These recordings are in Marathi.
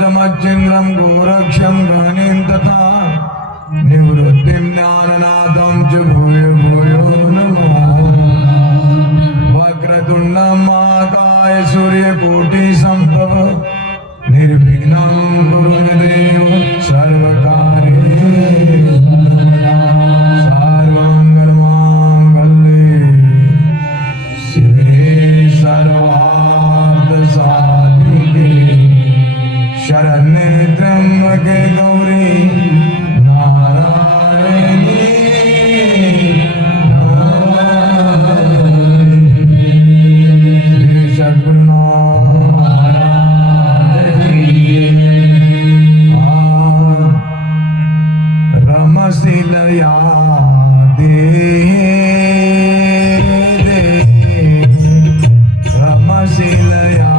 जमच्चिन्द्रं गोरक्षं गहनीं तथा निवृत्तिं ज्ञाननादं च भूयो भूयो नमः। वक्रतुण्डं महाकाय सूर्यकोटिसमप्रभ निर्विघ्नं कुरु मे देव सर्वकार्येषु सर्वमङ्गलमाङ्गल्ये शिवे सर्वार्थसाधिके शरण्ये त्र्यंबके गौरी नारायणी नमोस्तुते। श्री सद्गुरुनाथ रमशीलया देहि रमशीलया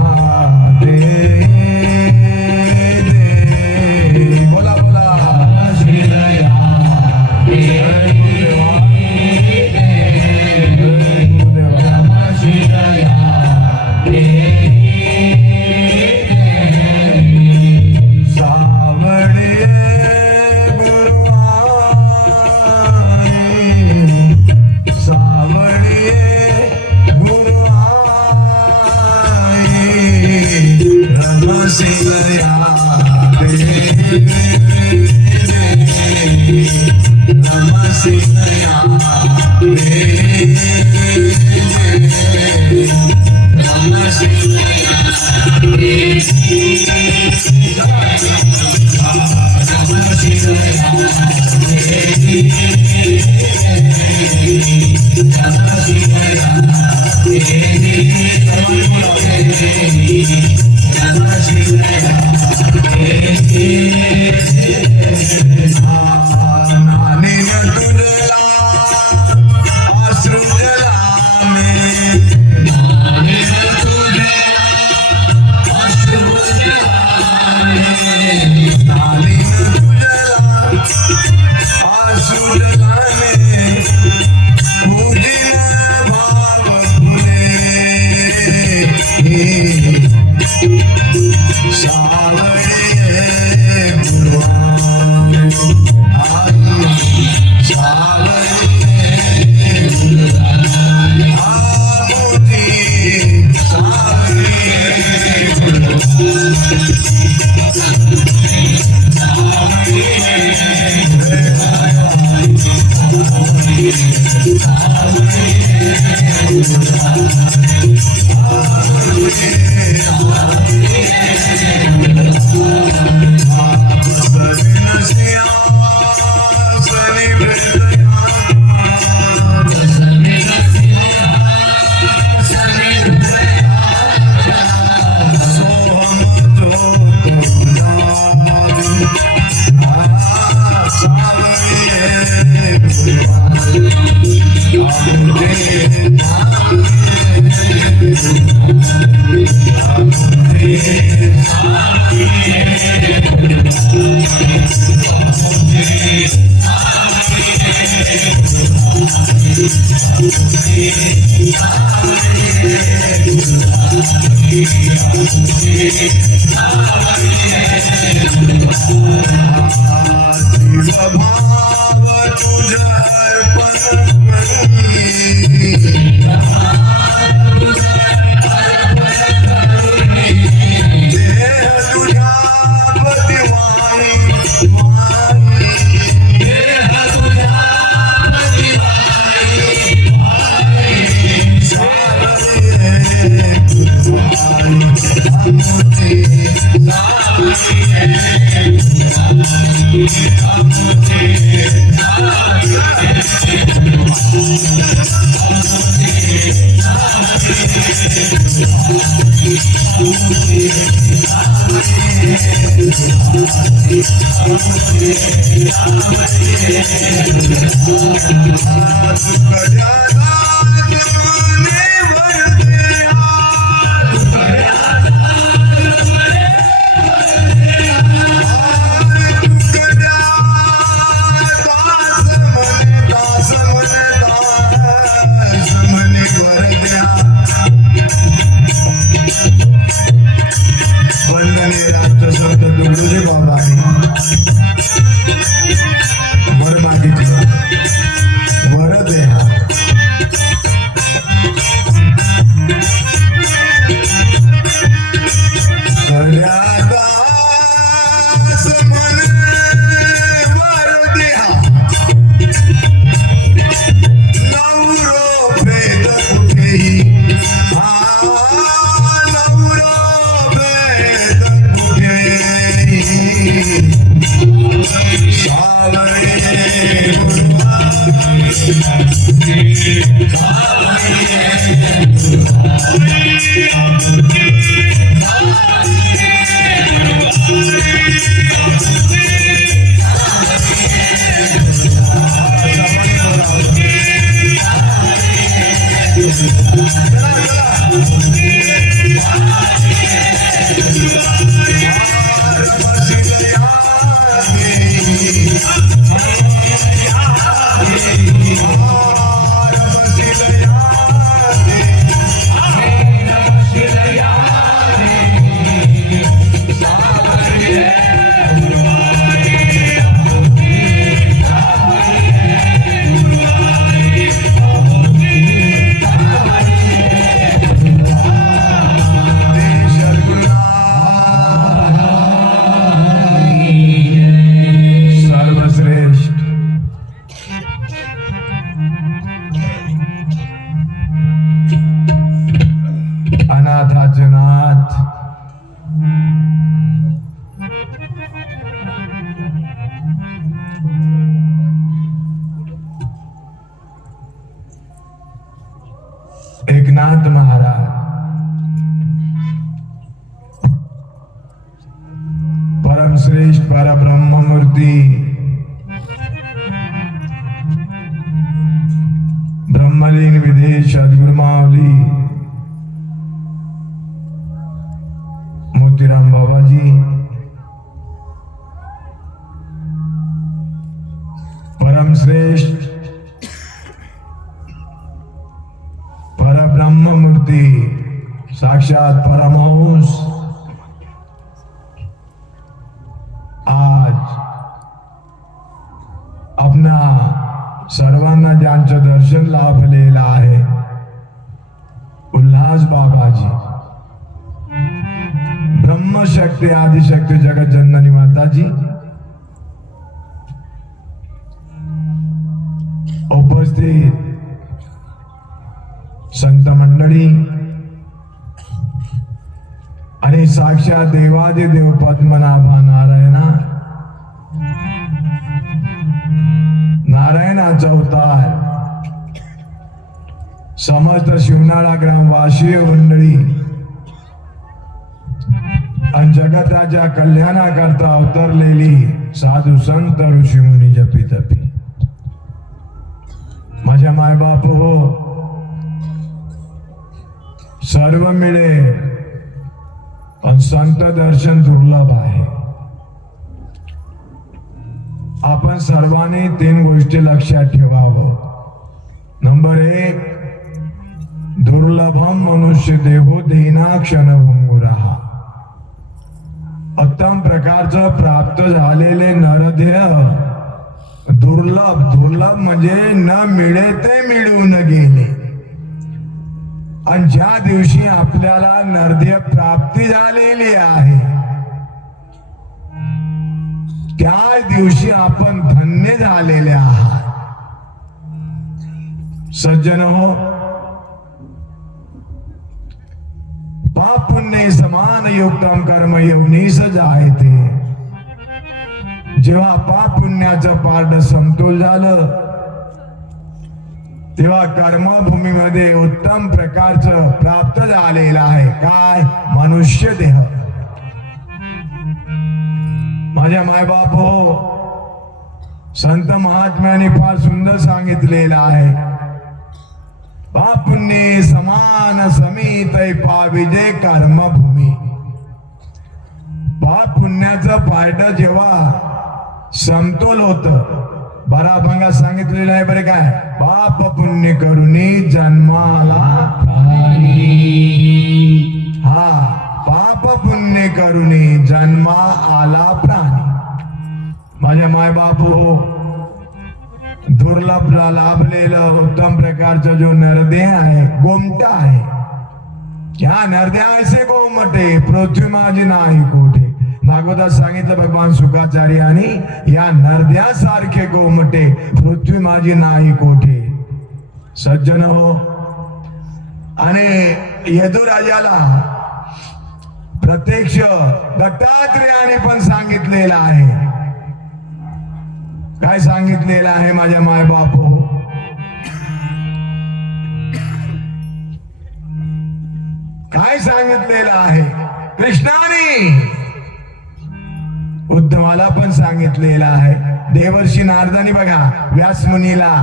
Gaya अनाथाचे नाथ एकनाथ महाराज परम श्रेष्ठ परब्रह्म मूर्ति ब्रह्मलीन विदेश सद्गुरु मावली मोतीराम बाबा जी, परम श्रेष्ठ परब्रह्म मूर्ति साक्षात परमहंस आज अपना सर्वांना ज्यांचं दर्शन लाभलेलं आहे उल्हास बाबाजी, ब्रह्मशक्ती आदिशक्ती जगत जननी माताजी, उपस्थित संत मंडळी आणि साक्षात देवादिदेव पद्मनाभा नारायणाचा अवतार समस्त शिवनाळा ग्रामवासीय मंडळी आणि जगताच्या कल्याणाकरता अवतरलेली साधू संत ऋषी मुनी जपी तपी माझ्या मायबाप हो, सर्व मिळे पण संत दर्शन दुर्लभ आहे. आपण सर्वांनी 3 गोष्टी लक्षात ठेवावं. नंबर 1, दुर्लभम मनुष्य देहो देना क्षणभंगुरः. उत्तम प्रकारचं प्राप्त झालेले नरदेह दुर्लभ म्हणजे न मिळे ते मिळून गेले. आणि ज्या दिवशी आपल्याला नरदेह प्राप्ती झालेली आहे त्या दिवशी आपण धन्य झालेले आहात. सज्जन हो, पाप पुण्य समान युक्तम कर्म येऊनीस जायते. जेव्हा पाप पुण्याचं पारड समतोल झालं तेव्हा कर्मभूमीमध्ये उत्तम प्रकारचं प्राप्त झालेलं आहे. काय? मनुष्य देह. माझ्या मायबाप हो, संत महात्म्याने फार सुंदर सांगितलेलं आहे. पाप पुण्य समान समित पाविजे कर्मभूमी. पाप पुण्याचं पारड जेव्हा समतोल होत, बराभंगा सांगितलेलं आहे बरे. काय? पाप पुण्य करुणी जन्माला हा पाप पुण्य करुणी जन्मा आला प्राणी. माझ्या मायबाप हो, दुर्लभला लाभलेलं उत्तम प्रकारचा जो नरदेह आहे, गोमटा आहे. या नरदेहाचे गोमटे पृथ्वी माझी नाही कोठे. भागवतात सांगितलं भगवान शुकाचार्याने, या नरद्यासारखे गोमटे पृथ्वी माझी नाही कोठे. सज्जन हो, आणि यदुराजाला प्रत्यक्ष दत्तात्रेयाने पण सांगितलेलं आहे. काय सांगितलेलं आहे माझ्या मायबाप हो? काय सांगितलेलं आहे कृष्णाने? उद्धवाला पण सांगितलेलं आहे. देवर्षी नारदानी बघा व्यास मुनीला,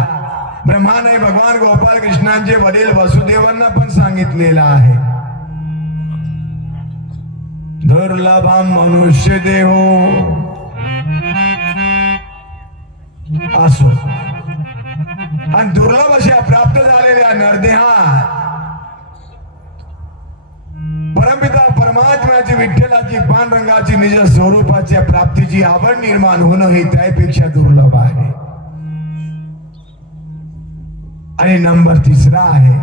ब्रह्माने भगवान गोपाल कृष्णांचे वडील वसुदेवांना पण सांगितलेलं आहे. दुर्लभम मनुष्य देहो असो, आणि दुर्लभ अशा प्राप्त झालेल्या नरदेहा परमपिता परमात्म्याची विठ्ठलाची पांडुरंगाची निज स्वरूपाच्या प्राप्तीची आवड निर्माण होणं हे त्यापेक्षा दुर्लभ आहे. आणि नंबर 3 आहे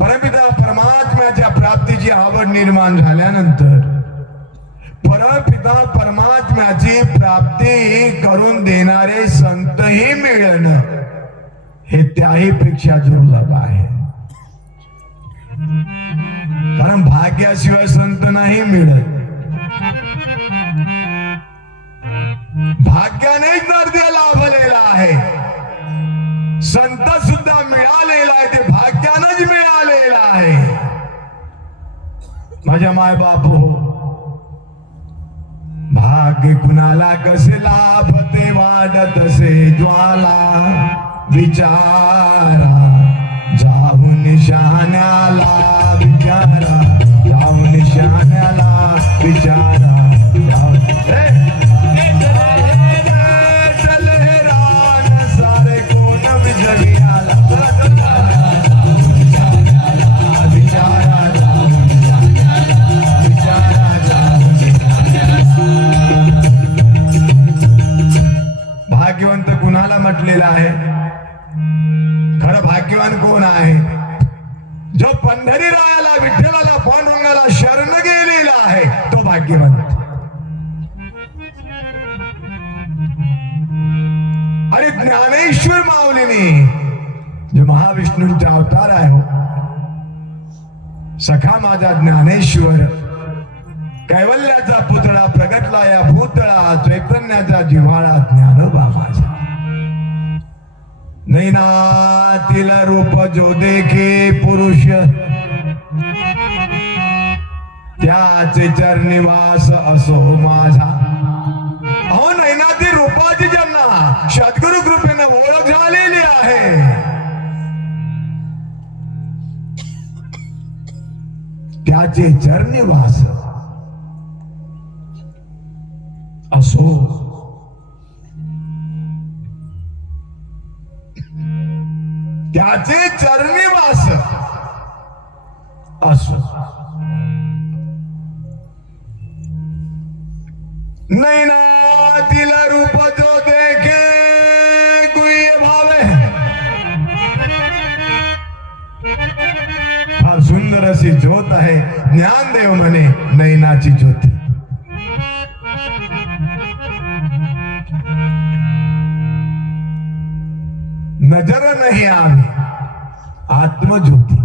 परमपिता परमात्म्याच्या प्राप्तीची आवड निर्माण झाल्यानंतर परमपिता परमात्म्याची प्राप्ती करून देणारे संतही मिळणं हे त्याही पेक्षा दुर्लभ आहे. कारण भाग्याशिवाय संत नाही मिळत. भाग्यानेच नरदेह लाभलेला आहे. संत सुद्धा मिळालेला आहे ते भाग्यानंच मिळालेला आहे. माझ्या माय बाप हो, भाग्य कुणाला कसे लाभते वाढत से ज्वाला, विचारा जाऊन निशाण्याला, विचारा जाऊन निशाण्याला, विचारा चल हे रान सारे कोण विजयाला, विचारा भाग्यवंत कुणाला म्हटलेलं आहे? खरं भाग्यवान कोण आहे? जो पंढरी रायाला, विठ्ठलाला, पांडुरंगाला शरण गेलेला आहे तो भाग्यवंत. आणि ज्ञानेश्वर माऊलीने जो महाविष्णूंचा अवतार आहे हो, सखा माझा ज्ञानेश्वर कैवल्याचा पुतळा प्रगटला या भूतळा, चैतन्याचा जिव्हाळा ज्ञानोबा माझा. नैनातील रूप जो देखे पुरुष, त्याचे चरणनिवास असो माझा. अहो नैनातील रूपाची ज्यांना सद्गुरु कृपेने ओळख झालेली आहे, त्याचे चरणनिवास असो. त्याचे चरणनिवास असो. नैनातील रूप जो देखे गुह्य भावे. फार सुंदर अशी ज्योत आहे. ज्ञानदेव म्हणे नैनाची ज्योती. नजर नहीं आवे आत्मज्योति,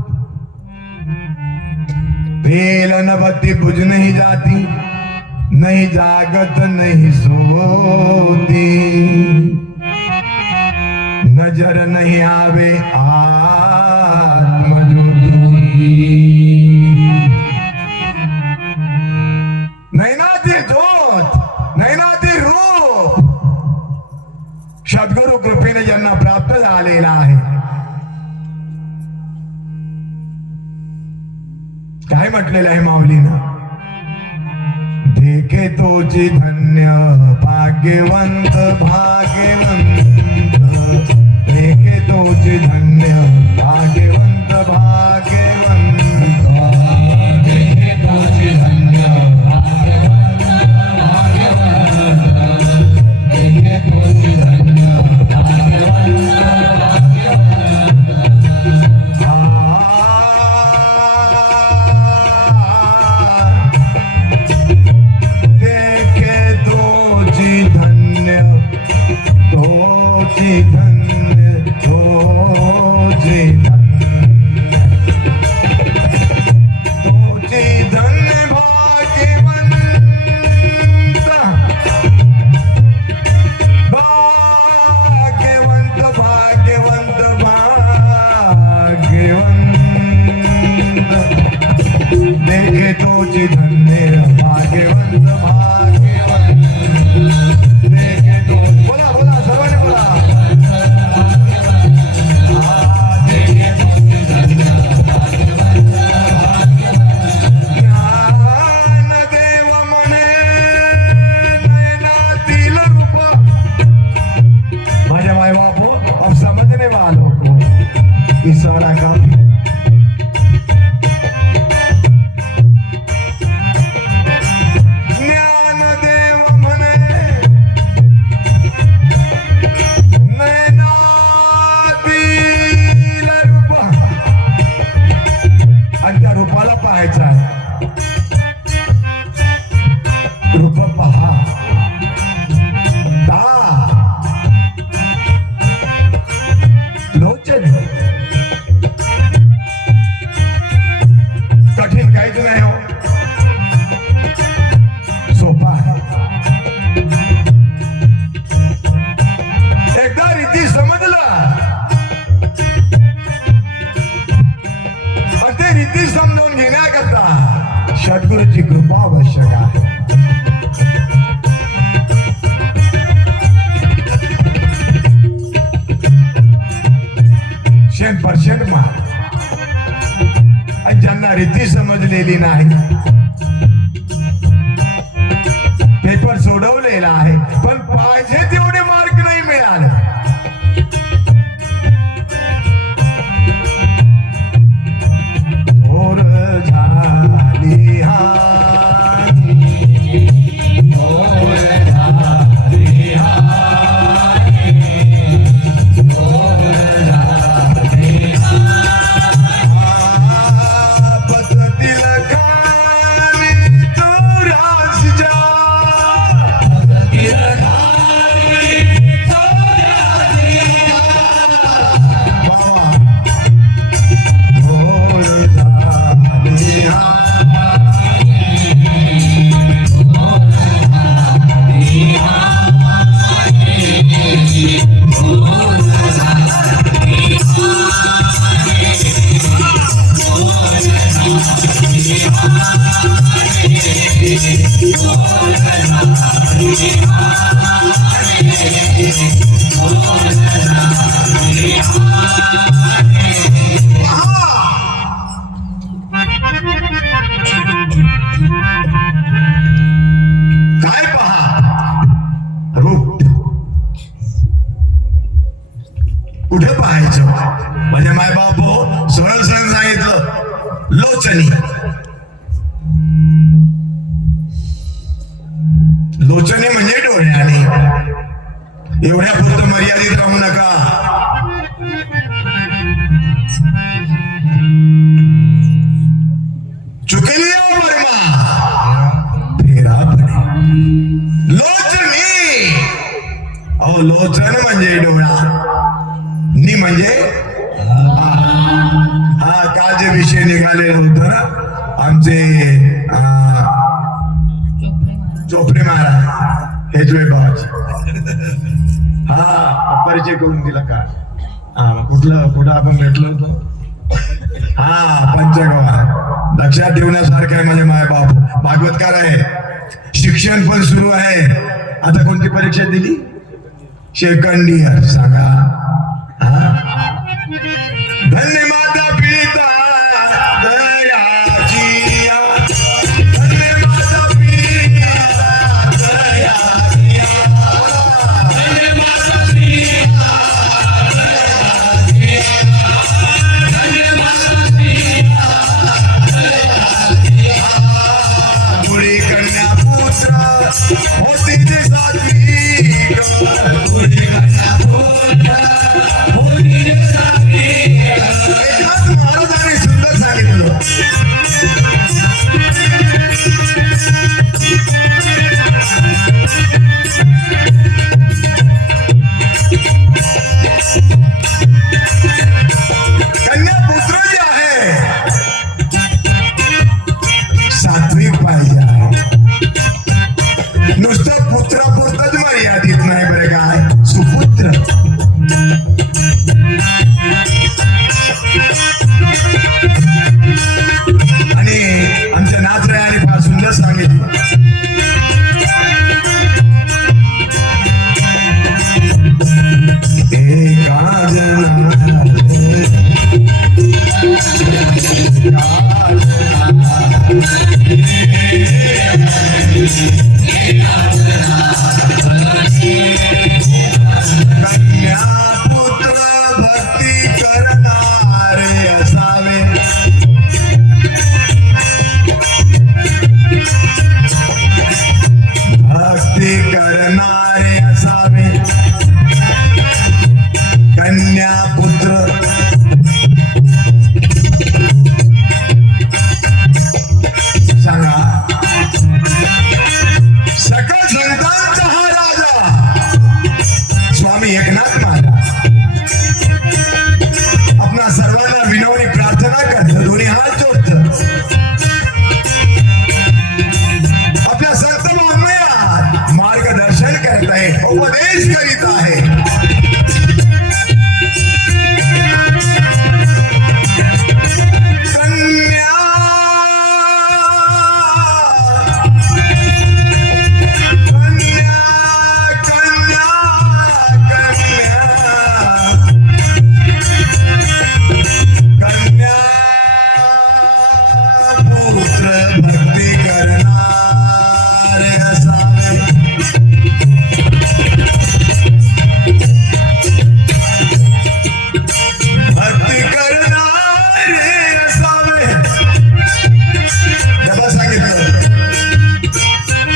बेल नबती बुझ नहीं जाती, नहीं जागत नहीं सोती. नजर नहीं आवे आत्मज्योति. नैनाची ज्योत, नैनाची रूप सद्गुरु कृपेने ज्यांना प्राप्त झालेला आहे. काय म्हटलेलं आहे माऊलीनं? देखे तोची धन्य भाग्यवंत, भाग्यवंत. देखे तोची धन्य भाग्यवंत, भाग्यवंत. देखे तोची धन्य भाग्यवंत, भाग्यवंत. देखे तोची धन्य भाग्यवंत, धन्य, तोची धन्य, तो तुझी धन्य भाग्यवंत भाग्यवंत देखे तो बोला बोला सर्वांनी बोला ज्ञानदेव म्हणे नयनातील रूप माझ्या माय बापू अब समझने वालों को इशारा काफी रूपाला पाहायचा रूप पहा लोचन कठीण काहीच नाही हो सोपा एकदा रीती समजला ते रीती समजून घेण्याकरता सद्गुरूची कृपा आवश्यक आहे %% मार आणि ज्यांना रीती समजलेली नाही पेपर सोडवलेला आहे पण पाहिजे तेवढे मार्क नाही मिळाले झाली काय पहा रूप कुठे पाहायचं म्हणजे माय बापू सरळ सरळ सांगितलं लोचनी लोचनी म्हणजे डोळ्याने एवढ्या पुरतं मर्यादित राहू नका चुकली वर्मा फेरा पडे लोचनी अहो लोचन म्हणजे डोळा नी म्हणजे हा काल जे विषय निघालेलं होतं ना आमचे चोपडे महाराज हे जो हा परिचय करून दिला का कुठं आपण भेटलो होतो हा पंचगवार लक्षात ठेवण्यासारखं आहे म्हणजे माय बाप भागवतकार आहे शिक्षण पण सुरू आहे आता कोणती परीक्षा दिली सेकंड इयर सांगा धन्य माता पिता दयाची धन्य माता पिता दयाची धन्य माता पिता दयाची धन्य माता पिता दयाची मुली कन्या पुत्र होती ते सात्विक मुली कन्या पुत्र होती ते सात्विक कन्या पुत्र भक्ती करणारे असावे, भक्ती करणारे असावे. कन्या पुत्र सांगा, सकल संतांचा हा राजा स्वामी एकनाथ महाराज आपणा सर्वांना विनवणी प्रार्थना करतो, दोन्ही हात जोडतो. आपल्या संत महात्म्यात मार्गदर्शन करत आहे, उपदेश करीत आहे. भक्ती करणारे असावे, भक्ती करणारे असावे. डबा सांगितलं.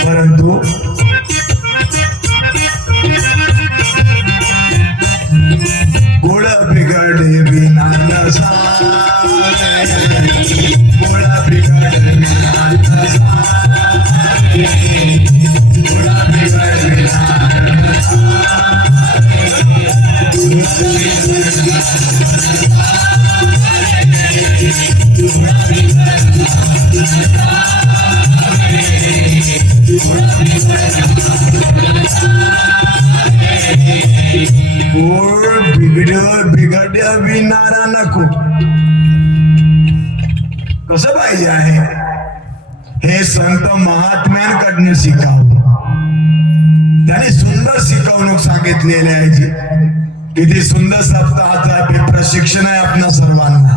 परंतु गुळ बिघडे विना नसावे, गुळ बिघडे विना नसावे, गुळ बिघडे विना गोड बिघड्या विणारा नको. कसं पाहिजे आहे हे संत महात्म्यांकडनं शिकावं. त्याने सुंदर शिकवणूक सांगितलेली आहे. जी किती सुंदर सप्ताहाचं प्रशिक्षण आहे आपल्या सर्वांना.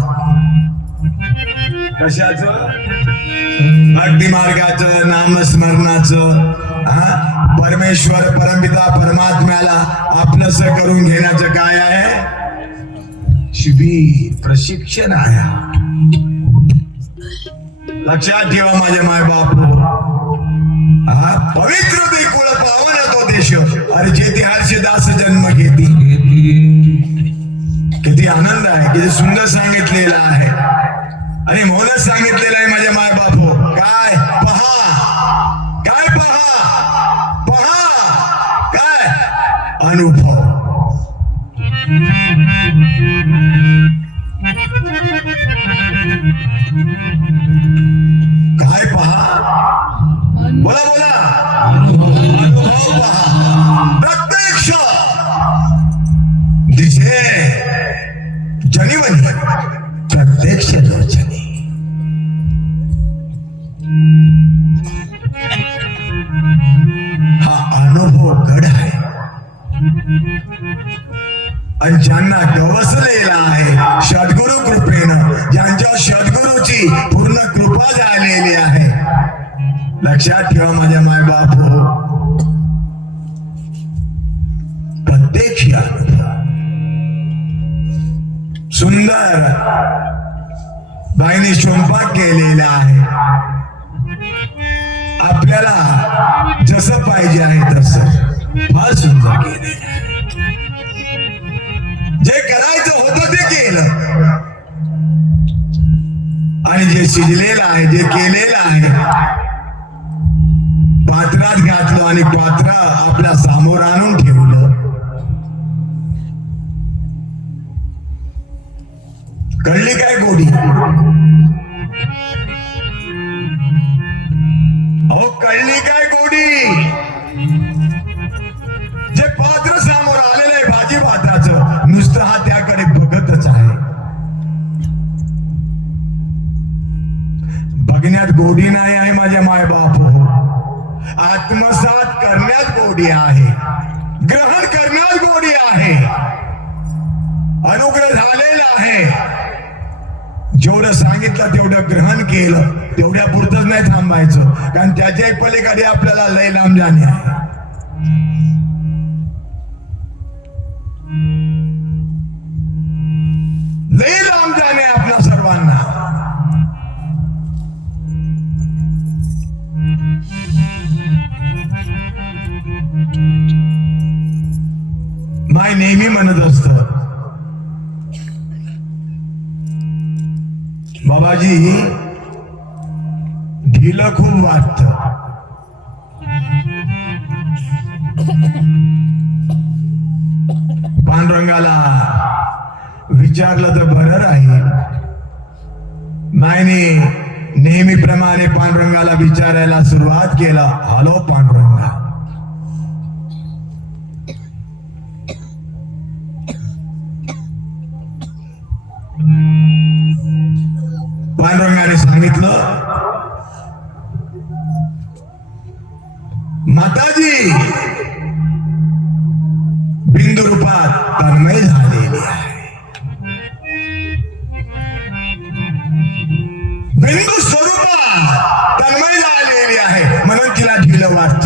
कशाचं? भक्ती मार्गाचं, नामस्मरणाचं, परमेश्वर परमपिता परमात्म्याला आपलंस करून घेण्याचं काय आहे? शिबिर, प्रशिक्षण आहे. लक्षात ठेवा माझे माय बाप, पवित्र ते कुळ पावन तो देश, अरे जेथे हर्षदास जन्म घेती. किती आनंद आहे, किती सुंदर सांगितलेलं आहे. आणि म्हणूनच सांगितलेलं आहे माझ्या माय बापो, काय पहा, काय पहा, पहा काय अनुभव. काय पहा, बोला बोला, अनुभव पहा. प्रत्यक्ष दिसे जनिवनी, प्रत्यक्ष लोचनी. हा अनुभव गड आहे. आणि ज्यांना गवसलेला आहे सद्गुरु कृपेनं, ज्यांच्या सद्गुरूची पूर्ण कृपा झालेली आहे. लक्षात ठेवा माझ्या माय बाप, प्रत्यक्ष अनुभव सुंदर बाईने स्वयंपाक केलेला आहे. आपल्याला जसं पाहिजे आहे तसं फार सुंदर केलेलं आहे. जे करायचं होतं ते केलं, आणि जे शिजलेलं आहे, जे केलेलं आहे, पात्रात घातलं आणि पात्र आपल्या समोर आणून ठेवलं. कळली काय गोडी? अहो कळली काय गोडी? जे पात्र समोर आलेलं आहे भाजी भाताचं, नुसतं हा त्याकडे बघतच आहे. बघण्यात गोडी नाही आहे माझ्या माय बाप, आत्मसात करण्यात गोडी आहे, ग्रहण करण्यात गोडी आहे. अनुग्रह झालेला आहे. जेवढं सांगितलं तेवढं ग्रहण केलं, तेवढ्या पुरतच नाही थांबायचं, कारण त्याच्याही पलीकडे आपल्याला लय लांब जाणे आहे. लय लांब जाणे आपल्या सर्वांना. माय नेहमी म्हणत असत, बाबाजी ढिलं खूप वाटत, पांडुरंगाला विचारलं तर बरं राहील. मायने नेहमीप्रमाणे पांडुरंगाला विचारायला सुरुवात केला, हॅलो पांडुरंगा. पांडुरंगाने सांगितलं, माताजी बिंदू रूपात तन्मय झालेली आहे. बिंदू स्वरूपात तन्मय झालेली आहे, म्हणून तिला ढिलं वाटत.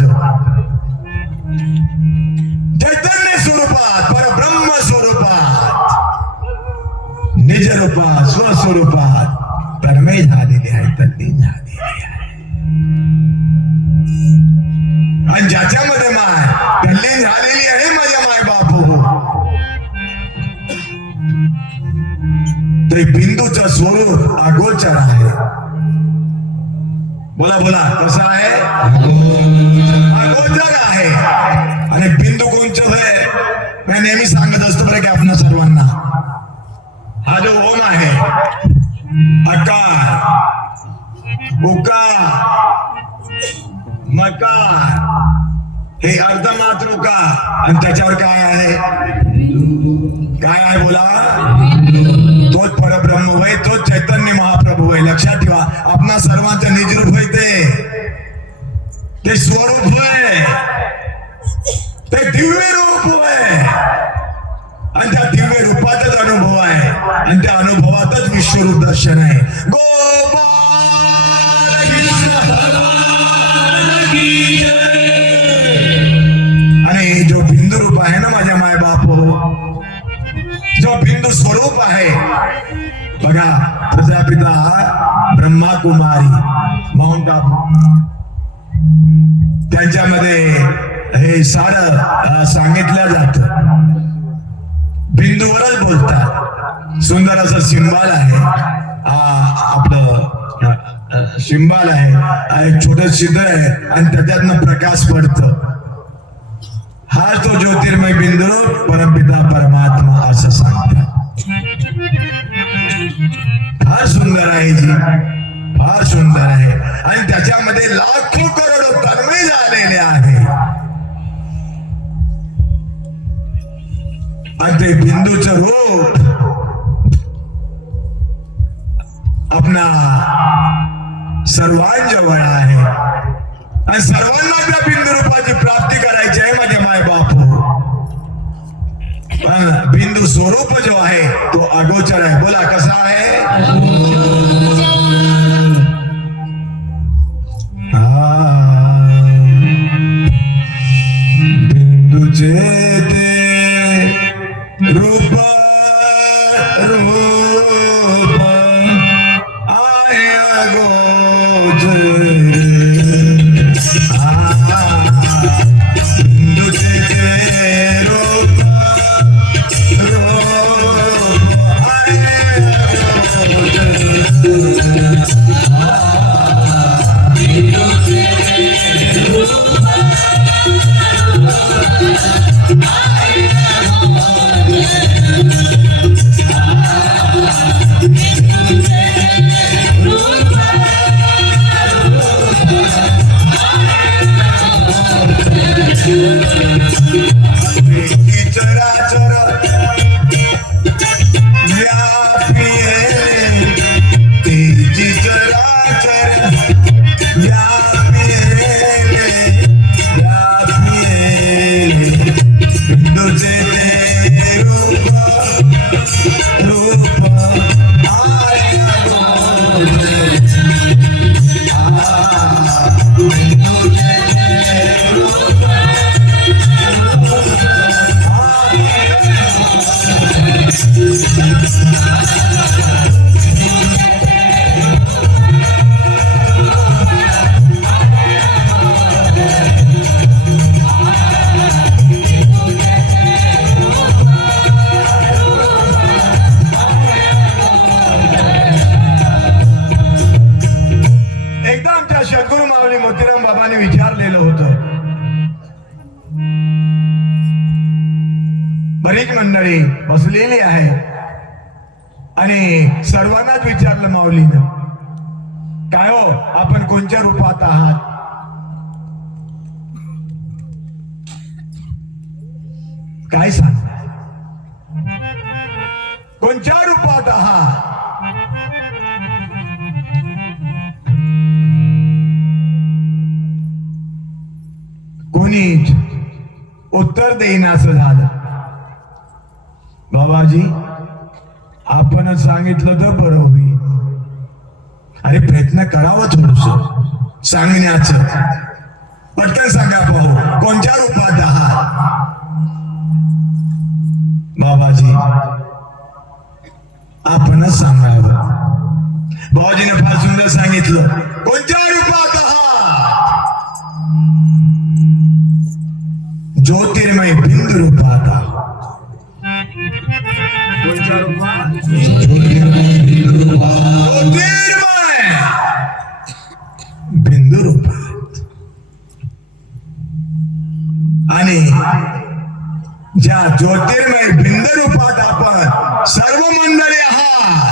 चैतन्य स्वरूपात, परब्रह्म स्वरूपात, निज रूपात, स्वस्वरूपात तन्मय झालेली आहे, तल्लीन झालेली आहे. आणि ज्याच्यामध्ये माय तल्लीन झालेली आहे, माझ्या माय बापू, ते बिंदूचं स्वरूप अगोचर आहे. बोला बोला, कसं आहे? अगोचर आहे. आणि बिंदू कोणचं आहे? मी नेहमी सांगत असतो बरं की आपल्या सर्वांना, हा जो ओम आहे, अकार, उकार, मकार, हे अर्धमातृकार, आणि त्याच्यावर काय आहे? काय आहे बोला? तोच परब्रह्म होय, तोच चैतन्य महाप्रभू होय. लक्षात ठेवा, आपणा सर्वांचं निजरूप होय, ते स्वरूप होय, ते दिव्य रूप होय. आणि त्या दिव्य रूपातच अनुभव आहे, आणि त्या अनुभवातच विश्वरूप दर्शन आहे. गोपाल आणि जो बिंदू रूप आहे ना माझ्या माय बाप, जो बिंदू स्वरूप आहे बघा, प्रजापिता ब्रह्मा कुमारी माउंट आबू, त्यांच्यामध्ये हे सारं सांगितलं जात. बिंदूवरच बोलतात. सुंदर असं सिंबल आहे, आपलं सिंबल आहे, एक छोट छिद्र आहे, आणि त्याच्यातनं प्रकाश पडतं. हा तो ज्योतिर्मय बिंदू परमपिता परमात्मा असं सांगतात. फार सुंदर आहे जी, फार सुंदर आहे. आणि त्याच्यामध्ये लाखो करोडो तन्मय झालेले आहे. आणि ते बिंदूचं रूप आपला सर्वांजवळ आहे, आणि सर्वांना त्या बिंदू रूपाची प्राप्ती करायची आहे माझ्या माय बापू. पण बिंदू स्वरूप जो आहे तो अगोचर आहे. बोला, कसा आहे? बिंदूचे ते रूप रूप आहे अगोचर. बिंदूचे ते रूप रूप आहे अगोचर. शेजारी बसलेली आहे आणि सर्वांनाच विचारलं माऊलीनं, काय हो आपण कोणत्या रूपात आहात? काय सांग, कोणत्या रूपात आहात? कोणीच उत्तर देईन असं झालं. बाबाजी आपणच सांगितलं तर बरं होईल. अरे प्रयत्न करावं थोडस सांगण्याचं. पटकन सांगा पाहू कोणत्या रूपात आहात? बाबाजी आपणच सांगावं. बाबाजीने फार सुंदर सांगितलं, कोणत्या रूपात आहात? ज्योतिर्मय बिंदू रूपात आहात. कोणत्या रूपात? ज्योतिर्मय बिंदू रूपात. आणि ज्या ज्योतिर्मय बिंदू रूपात आपण सर्व मंडळी आहात.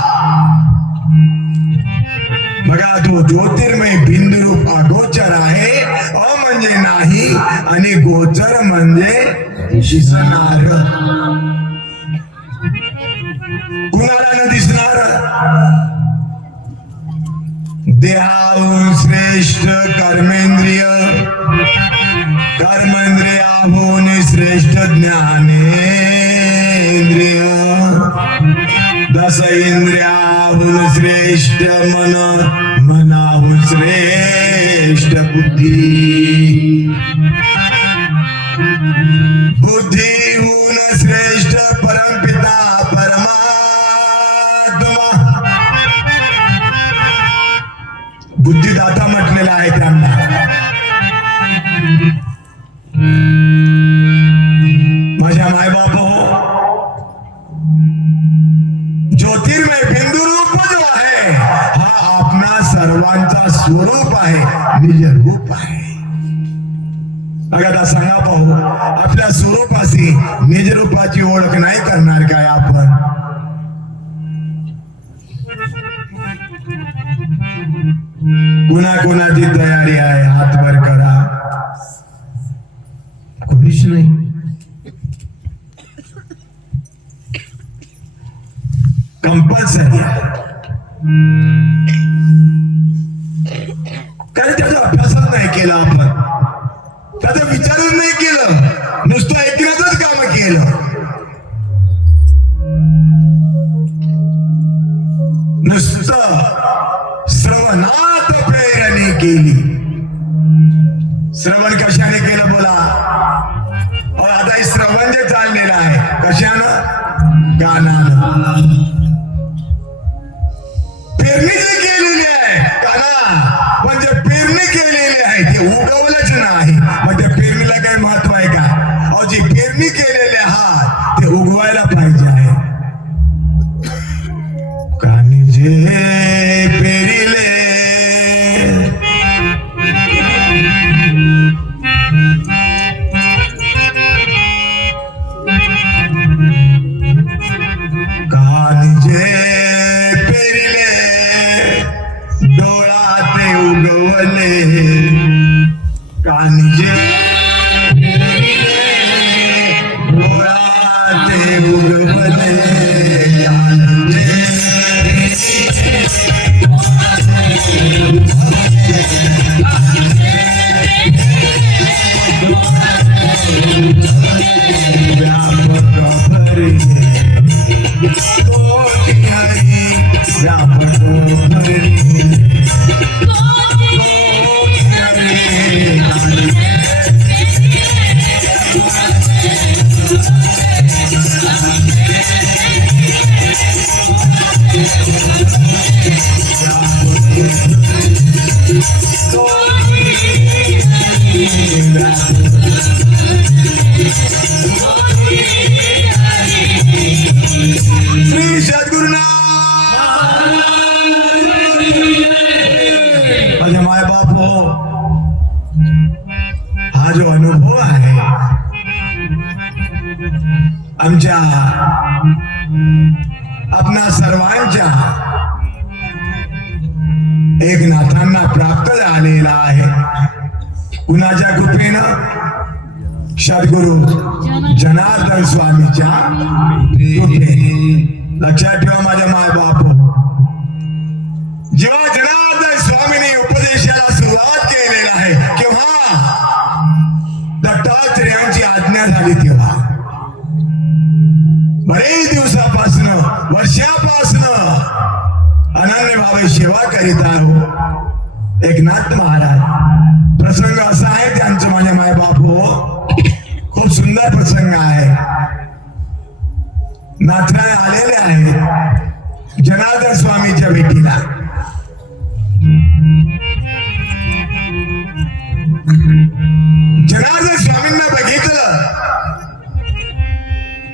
बघा तो ज्योतिर्मय बिंदू रूप अगोचर आहे, अ म्हणजे नाही आणि गोचर म्हणजे दिसणार. कुणाला न दिसणार? देहाहून श्रेष्ठ कर्मेंद्रिय, कर्मेंद्रियाहून श्रेष्ठ ज्ञानेंद्रिय, दस इंद्रियाहून श्रेष्ठ मन, मनाहून श्रेष्ठ बुद्धी, बुद्धीहून श्रेष्ठ परमपिता परमात्मा, बुद्धिदाता म्हटलेला आहे त्यांना. माझ्या मायबाप हो, ज्योतिर्मय बिंदू रूप जो आहे हा आपणा सर्वांचा स्वरूप आहे, निज रूप आहे. आता सांगा पाहू, आपल्या स्वरूपाशी निज रूपाची ओळख नाही करणार काय आपण? कोणाची तयारी आहे? हात वर करा. कोणीच नाही. कंपल्सरी कारण त्याचा अभ्यासच नाही केला आपण, त्याचा विचारच नाही केलं, नुसतं ऐकण्याचंच काम केलं. नुसतं श्रवणात प्रेरणी केली. श्रवण कशाने केलं बोला? आता हे श्रवण जे चाललेलं आहे कशानं? गाण्यानं. पेरणी जे केलेली आहे काना, पण जे पेरणी केलेली आहे ते उगवलंच नाही. मग त्या पेरणीला काही महत्व आहे का? अहो जी पेरणी केलेली आहात ते उगवायला पाहिजे आहे. कानी जे पेरिले कानी जे पेरिले डोळा ते उगवले. कानी जे डोळा ते उगवले. व्यापक भरी कोटी हरी, व्यापक भरी श्री सद्गुरुनाथ. माझे माय बाप हो, हा जो अनुभव आहे आमच्या आमच्या आपणा सर्वांच्या एकनाथांना प्राप्त झालेला आहे. कुणाच्या कृपेनं? सद्गुरु जनार्दन स्वामीच्या कृपेने. लक्षात ठेवा माझ्या माय बाप, जेव्हा जनार्दन स्वामीने उपदेशाला सुरुवात केलेला आहे तेव्हा दत्तात्रेयांची आज्ञा झाली. तेव्हा बरेच दिवसापासून वर्षापासून अनन्य भावे सेवा करीत आहो एकनाथ महाराज. प्रसंग असा आहे त्यांचं माझ्या माय बाप, खूप सुंदर प्रसंग आहे. नाथराय आलेले आहेत जनार्दन स्वामीच्या भेटीला. जनार्दन स्वामींना बघितलं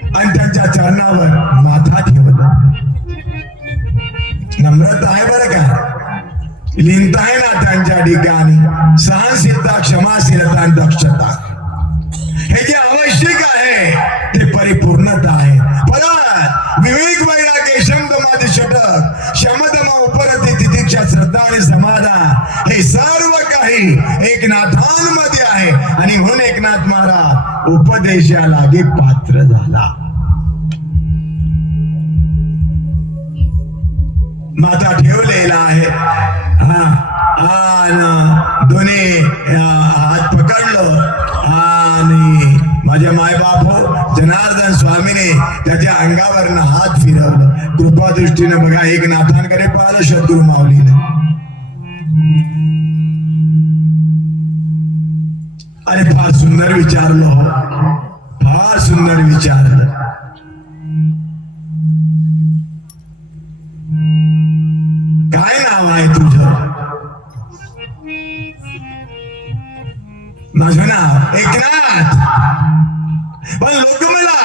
आणि त्यांच्या चरणावर माथा ठेवलं. नम्रता आहे बरं का, लिहिता आहे ना त्यांच्या ठिकाणी सहनशीलता, क्षमाशीलता आणि दक्षता. हे जे आवश्यक आहे ते परिपूर्णता आहे. परत विवेक वैराग्य शमदमादी षटक शमदमा उपरती तितिक्षा श्रद्धा आणि समाधान हे सर्व काही एकनाथांमध्ये आहे. आणि म्हणून एकनाथ महाराज उपदेशालागी पात्र झाला. माथा ठेवलेला आहे. दोन्ही हात पकडलं आणि माझ्या मायबाप जनार्दन स्वामीने त्याच्या अंगावरनं हात फिरवलं. कृपा दृष्टीने बघा एकनाथांकडे पाहिलं सद्गुरु माऊलीने. अरे फार सुंदर विचारलं हो, फार सुंदर विचारलं. काय नाव आहे तुझं? माझं नाव एकनाथ. पण लोक मला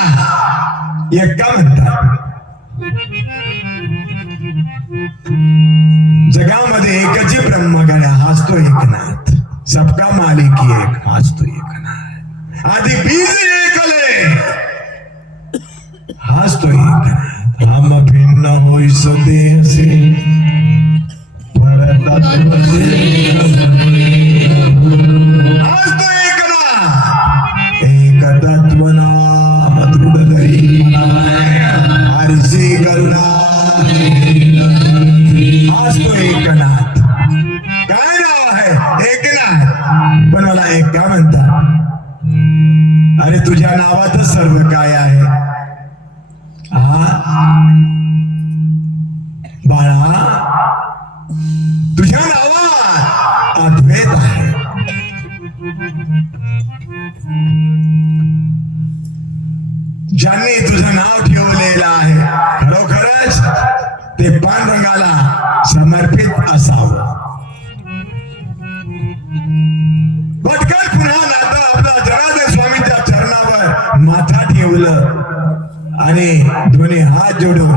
एक्का म्हणतात. जगामध्ये एकच ब्रह्मगण हाच तो एकनाथ. सबका मालिक एक हाच तो एकनाथ. आधी बीज एकले हाच तो एकनाथ. हम भिन्न होई सो देह से परतत्व हाच तो एकनाथ. एक तत्व नाम दृढ धरी हरिसी करुणा हाच तो एकनाथ. काय नाव आहे? एकनाथ. पण मला एक का म्हणतात? अरे तुझ्या नावातच सर्व काय आहे. बाळा तुझ्या नावात अद्वैत आहे. ज्यांनी तुझं नाव ठेवलेलं आहे खरोखरच ते पांडुरंगाला समर्पित असावं. पटकन पुन्हा नातं आपला जनार्दन स्वामींच्या चरणावर माथा ठेवलं आणि दोन्ही हात जोडून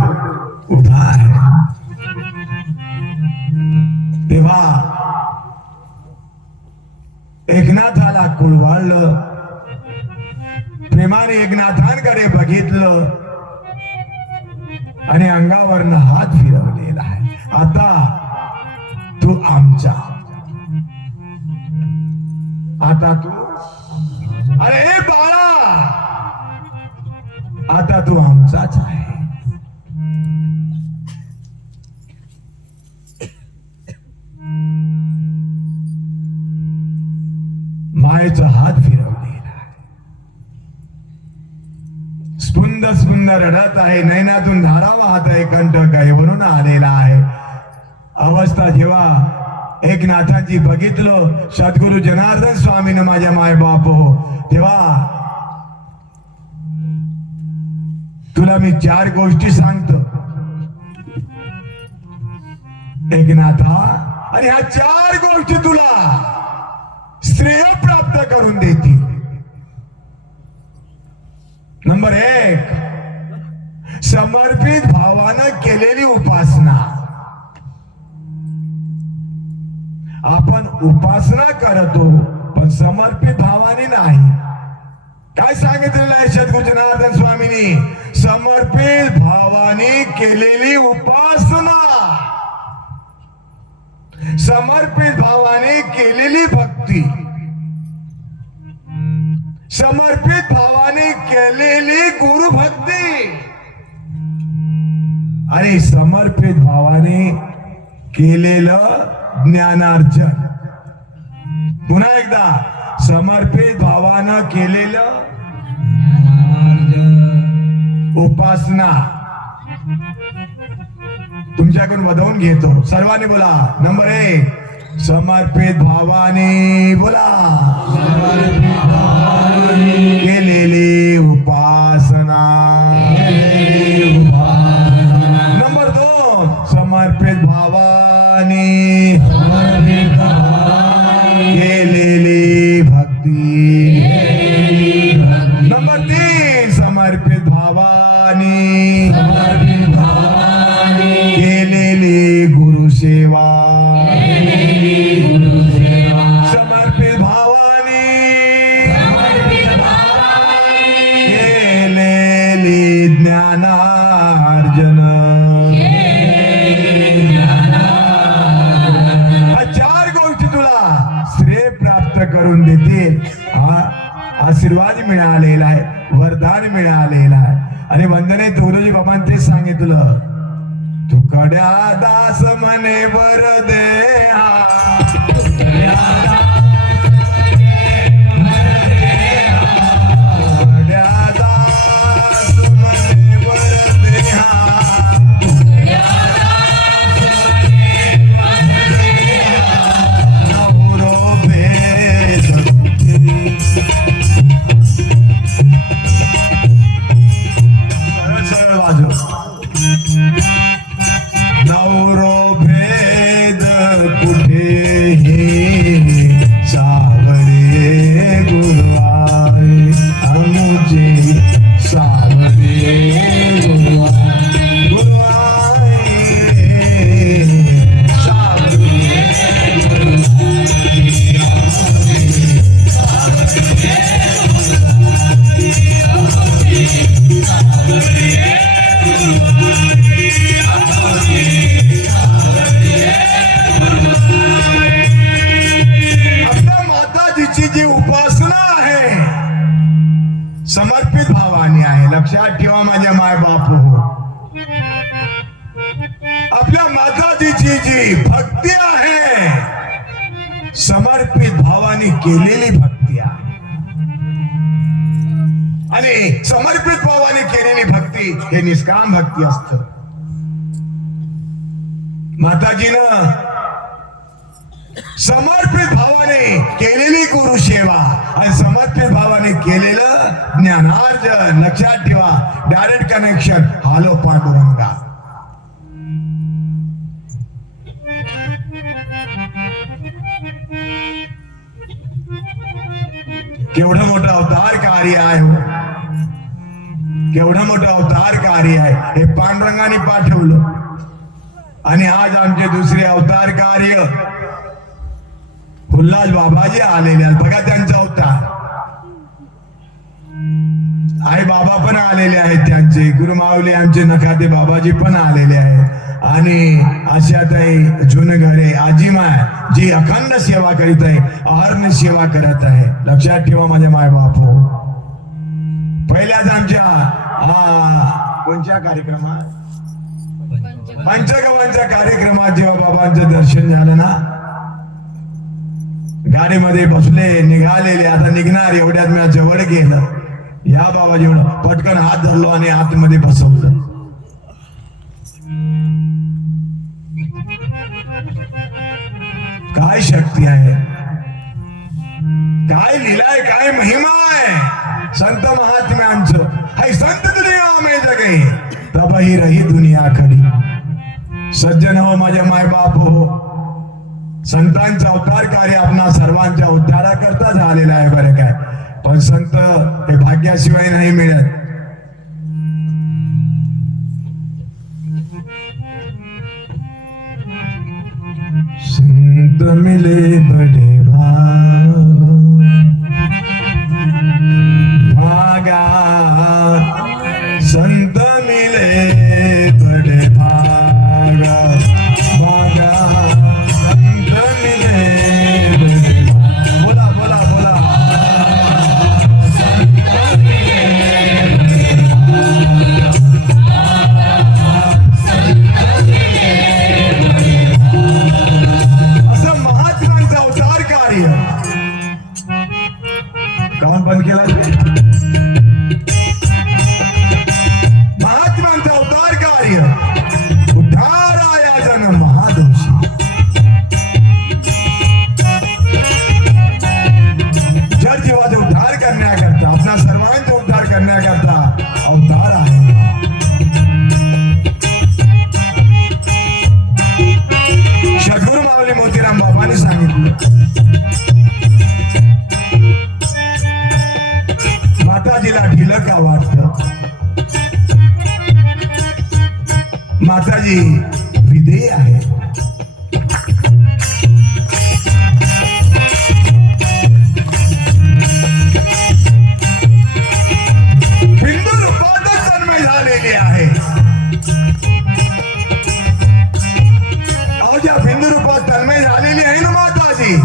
उभा आहे. तेव्हा एकनाथाला कुळवाळलं. प्रेमाने एकनाथांकडे बघितलं आणि अंगावरनं हात फिरवलेला आहे. आता तू आमचा, आता तू, अरे हे बाळा आता तू आमचाच आहे. मायेचा हात फिरवलेला आहे. स्पुंद स्पुंद रडत आहे. नैनातून धारा वाहत आहे. कंटक आहे म्हणून आलेला आहे. अवस्था जेव्हा एकनाथांची बघितलं सद्गुरु जनार्दन स्वामीनं माझ्या माय बाप तेव्हा तुला मी 4 गोष्टी सांगतो एकनाथा. आणि ह्या 4 गोष्टी तुला श्रेय प्राप्त करून देतील. नंबर 1, समर्पित भावानं केलेली उपासना. आपण उपासना करतो पण समर्पित भावाने नाही. काय सांगितलेलं आहे सद्गुरू जनार्दन स्वामींनी? समर्पित भावाने केलेली उपासना, समर्पित भावाने केलेली भक्ती, समर्पित भावाने केलेली गुरुभक्ती आणि समर्पित भावाने केलेलं ज्ञानार्जन. पुन्हा एकदा, समर्पित भावानं केलेलं उपासना. तुमच्याकडून वधवून घेतो, सर्वांनी बोला. नंबर 1, समर्पित भावाने बोला केलेली उपासना. नंबर 2, समर्पित भावाने केलेली भक्ती. नंबर 3, समर्पित भावाने केलेली गुरुसेवा. समर्पित भावाने केलेली ज्ञानार्जन. हा 4 गोष्टी तुला श्रेय प्राप्त करून देतील. हा आशीर्वाद मिळालेला आहे, वरदान मिळालेला आहे. आणि वंदने तुकडोजी बाबांनी तेच सांगितलं, तुकड्या दास म्हणे वर देहा. नवरो भेद कुठेही सावरे गुरुवाई. आमुचे सावरे गुरुवाई, गुरुवाई सावरे जी उपासना आहे समर्पित भावाने आहे. लक्षात ठेवा माझ्या माय बाप हो, आपल्या माताजीची जी भक्ती आहे समर्पित भावाने केलेली भक्ती आहे. आणि समर्पित भावाने केलेली भक्ती हे निष्काम भक्ती असत. माताजीनं समर्पित भावाने केलेली गुरुसेवा आणि समर्पित भावाने केलेलं ज्ञानार्जन. लक्षात ठेवा, डायरेक्ट कनेक्शन. हालो पांडुरंगा. केवढं मोठं अवतार कार्य आहे हो, केवढं मोठं अवतार कार्य आहे. हे पांडुरंगाने पाठवलं. आणि आज आमचे दुसरे अवतार कार्य हुल्लाल बाबाजी आलेले आहेत. बघा त्यांचा अवतार. आई बाबा पण आलेले आहेत, त्यांचे गुरुमाऊली आमचे नखाते बाबाजी पण आलेले आहेत. आणि आशाताई जुनघरे आजीमाय जी अखंड सेवा करीत आहे, अहर्न सेवा करत आहे. लक्षात ठेवा माझे माय बाप हो. पहिल्याच आमच्या कोणत्या कार्यक्रमात, पंचगवांच्या कार्यक्रमात जेव्हा बाबांचं दर्शन झालं ना, गाडीमध्ये बसले, निघालेले. आता निघणार एवढ्यात मी जवळ गेलं, या बाबा जेवण पटकन हात धरलो आणि आतमध्ये बसवलं. काय शक्ती आहे, काय लीलाय, काय महिमा आहे संत महात्म्यांचं. हाय संत दुनिया में जगे तब ही रही दुनिया खडी. सज्जन हो माझ्या माय बाप हो, संतांचा अवतार कार्य आपणा सर्वांच्या उद्धाराकरता झालेला आहे. बरं काय, पण संत हे भाग्याशिवाय नाही मिळत. संत मिले बड़े भाग विधेय आहे. बिंदू रूपातच जन्म झालेली आहे. अहो ज्या बिंदू रूपात तन्मय झालेली आहे ना माताजी,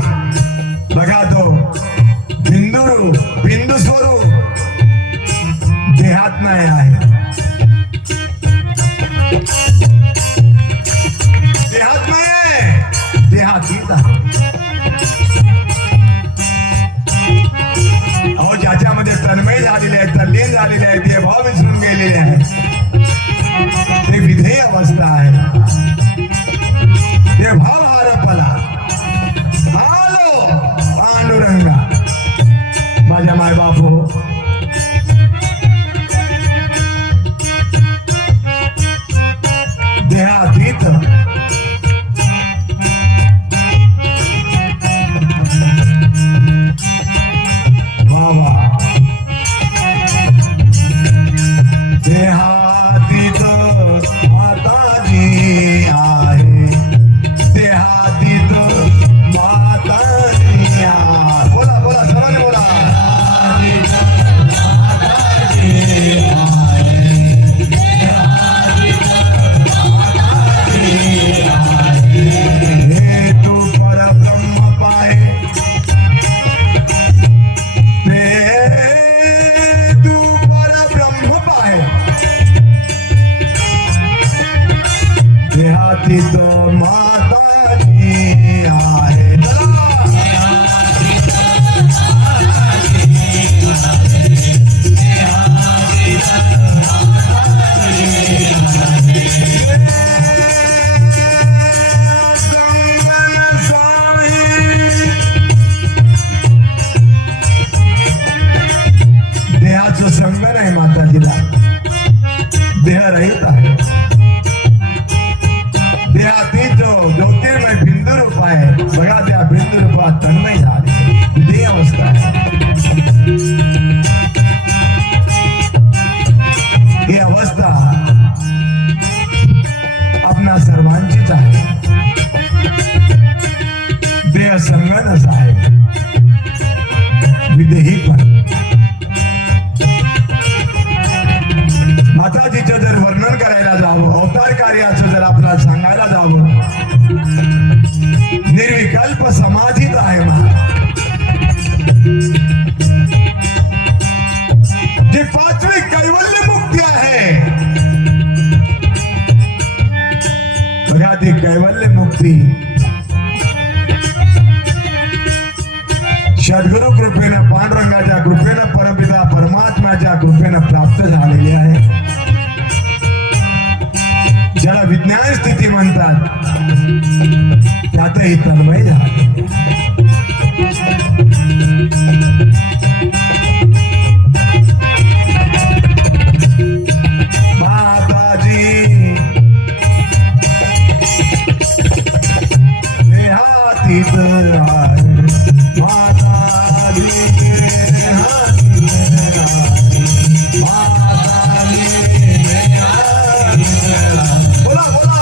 बघा तो बिंदू स्वरूप देहात नाही आहे. देहात नाही आहे, देहातीत आहे. अहो ज्याच्यामध्ये तन्मय झालेले आहे, तल्लीन झालेले आहे, ते भाव विसरून गेलेले आहे, ते विधेय अवस्था आहे. ते भाव हरपला. आलो पांडुरंगा माझ्या माय बापू, देहातीत बाबा, देहातीत माताजी आहे. देहातीत माताजी आहे. बोला बोला सर्वांनी बोला. हे तू परब्रह्म पाहे, तू परब्रह्म पाहे. देहातीत माताजी आहे. देहाचं संगन आहे माताजीला. देह रहित आहे. देहातीत ज्योतिर्मय बिंदू रूप आहे. बघा त्या बिंदू रूपात तन्मय झाले, देह अवस्था आहे. ही अवस्था आपणा सर्वांचीच आहे. देह संगनच आहे, विदेही पण. माताजीचं जर वर्णन करायला जावं, अवतार कार्याचं जर आपल्याला सांगायला जावं, निर्विकल्प समाधीत आहे जी पाचवी कैवल्य मुक्ती आहे. बघा ती कैवल्य मुक्ती सद्गुरु कृपेनं, पांडुरंगाच्या कृपेनं, परमपिता परमात्म्याच्या कृपेनं प्राप्त झालेली आहे. ज्याला विज्ञान स्थिती म्हणतात, त्यातही तन्मय झाले. माताजी देहातीत आहे. माताजी देहातीत आहे. माताजी देहातीत आहे. बोला बोला.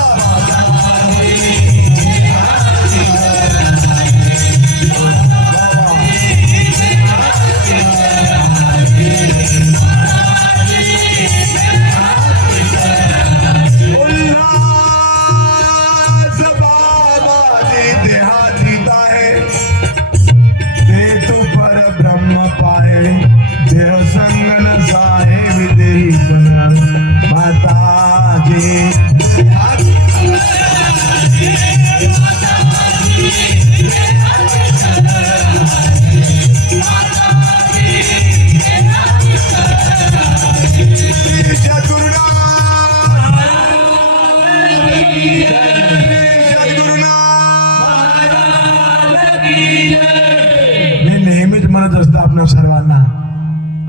म्हणत असतो आपण सर्वांना,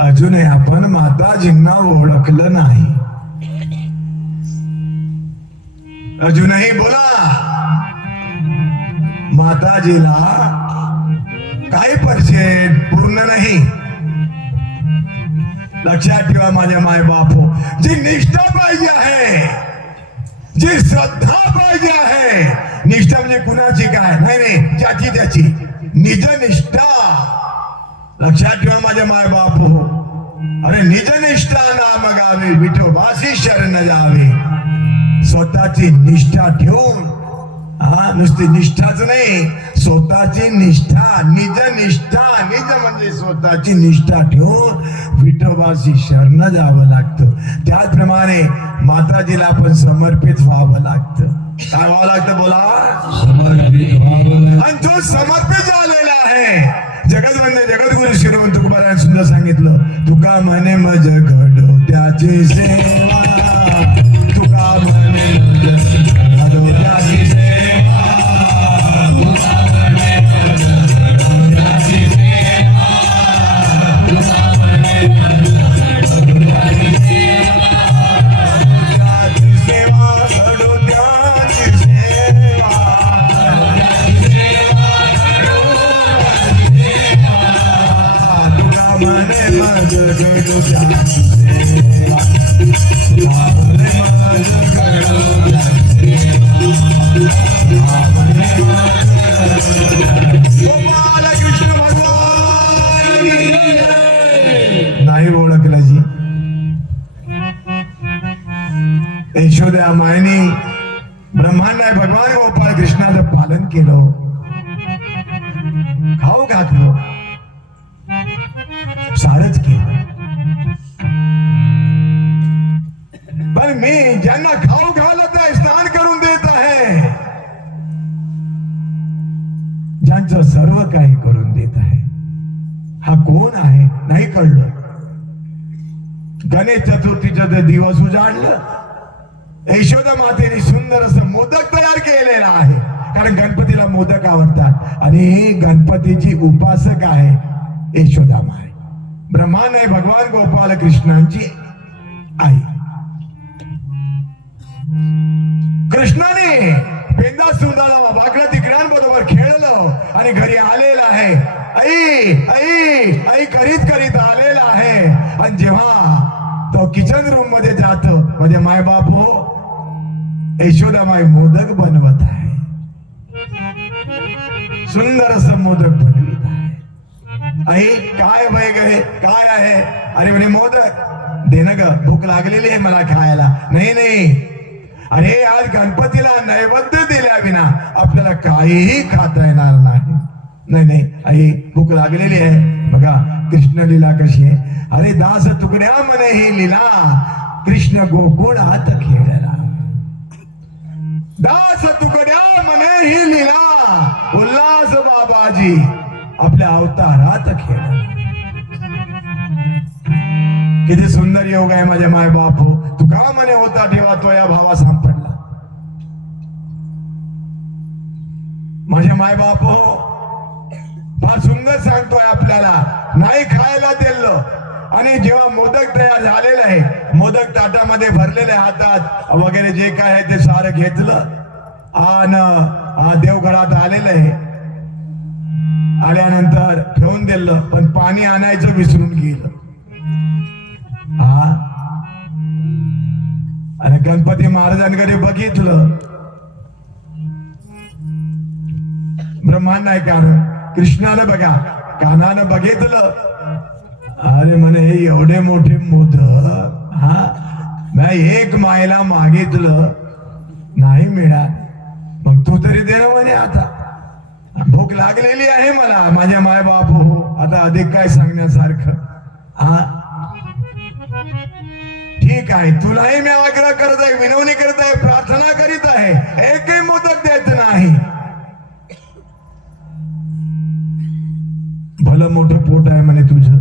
अजूनही आपण माताजींना ओळखलं नाही. अजूनही बोला, माताजीला काही पर्सेंट पूर्ण नाही. लक्षात ठेवा माझ्या माय बापो, जी निष्ठा पाहिजे आहे, जी श्रद्धा पाहिजे पाहिजे आहे. निष्ठा म्हणजे कुणाची काय नाही नाही, ज्याची त्याची निज निष्ठा. लक्षात ठेवा माझ्या माय बाप हो. अरे निज निष्ठा नाम गावे, विठोबासी शरण जावे. स्वतःची निष्ठा ठेवून, हा नुसती निष्ठाच नाही, स्वतःची निष्ठा, निज निष्ठा, निज म्हणजे स्वतःची निष्ठा ठेवून विठोबाशी शरण जावं लागतं. त्याचप्रमाणे माताजीला आपण समर्पित व्हावं लागतं. काय व्हावं लागतं बोला? समर्पित व्हावं. आणि तो समर्पित झालेला आहे. जगतवंदे जगद्गुरु श्रीमंत तुकोबारायण सुंदर सांगितलं, तुका म्हणे मज घडो त्याची सेवा, तुका म्हणे मज घडो त्याची सेवा, तुका म्हणे मज घडो त्याची सेवा, तुका म्हणे मज घडो त्याची सेवा, त्याची सेवा घडो त्याची सेवा, त्याची सेवा घडो त्याची सेवा, तुका म्हणे मज घडो त्याची सेवा, तुका म्हणे मज घडो त्याची सेवा, गोपाल कृष्ण भगवान की जय. नाही ओळखलं जी. यशोदा मायनी ब्रह्मांड भगवान गोपाळ कृष्णाचं पालन केलं, खाऊ घातलं, सारच केलं. पण मी ज्यांना खाऊ घालत आहे, स्नान करून देत आहे, ज्यांचं सर्व काही करून देत आहे, हा कोण आहे नाही कळलं. गणेश चतुर्थीचं ते दिवस उजाडलं. यशोदा मातेने सुंदर असं मोदक तयार केलेला आहे, कारण गणपतीला मोदक आवडतात आणि गणपतीची उपासक आहे यशोदा माय. ब्रह्मांड आहे भगवान गोपाल कृष्णांची आई. कृष्णाने पेंदा सुंदर वाकडा तिकड्यांबरोबर खेळलं आणि घरी आलेला आहे. आई आई आई करीत करीत आलेला आहे. आणि जेव्हा तो किचन रूम मध्ये जातो, म्हणजे माय बाप हो, यशोदा माय मोदक बनवत आहे. सुंदर असं मोदक बनवित आहे. आई काय वय गे काय आहे? अरे म्हणे मोदक दे ना ग, भूक लागलेली आहे मला खायला. नाही नाही, अरे आज गणपतीला नैवेद्य दिल्या विना आपल्याला काहीही खाता येणार नाही. नाही नाही आई भूक लागलेली आहे. बघा कृष्ण लीला कशी आहे. अरे दास तुकड्या म्हणे ही लीला, कृष्ण गोकुळात खेळला. दास तुकड्या म्हणे ही लीला, उल्हास बाबाजी आपल्या अवतारात खेळला. किती सुंदर योग आहे माझे माय बाप हो. तू का म्हणे होता ठेवा तो या भावा सापडला. माझे माय बाप हो फार सुंदर सांगतोय आपल्याला. नाही खायला दिलं आणि जेव्हा मोदक तयार झालेलं आहे, मोदक ताटामध्ये भरलेले हातात वगैरे जे काय आहे ते सारं घेतलं आणि देवघरात आलेलं आहे. आल्यानंतर ठेवून दिलं, पण पाणी आणायचं विसरून गेलं. आणि गणपती महाराजांकडे बघितलं. ब्रह्मांड आहे कारण कृष्णानं बघा कानानं बघितलं. अरे म्हणे हे एवढे मोठे मोदक, मी एक मायला मागितलं नाही मिळालं, मग तू तरी दे ना म्हणे. आता भूक लागलेली आहे मला माझ्या माय बाप हो. आता अधिक काय सांगण्यासारखं. ठीक आहे, तुलाही मी आग्रह करत आहे, विनवणी करत आहे, प्रार्थना करीत आहे, एकही मोदक द्यायचं नाही. भलं मोठं पोट आहे म्हणे तुझं,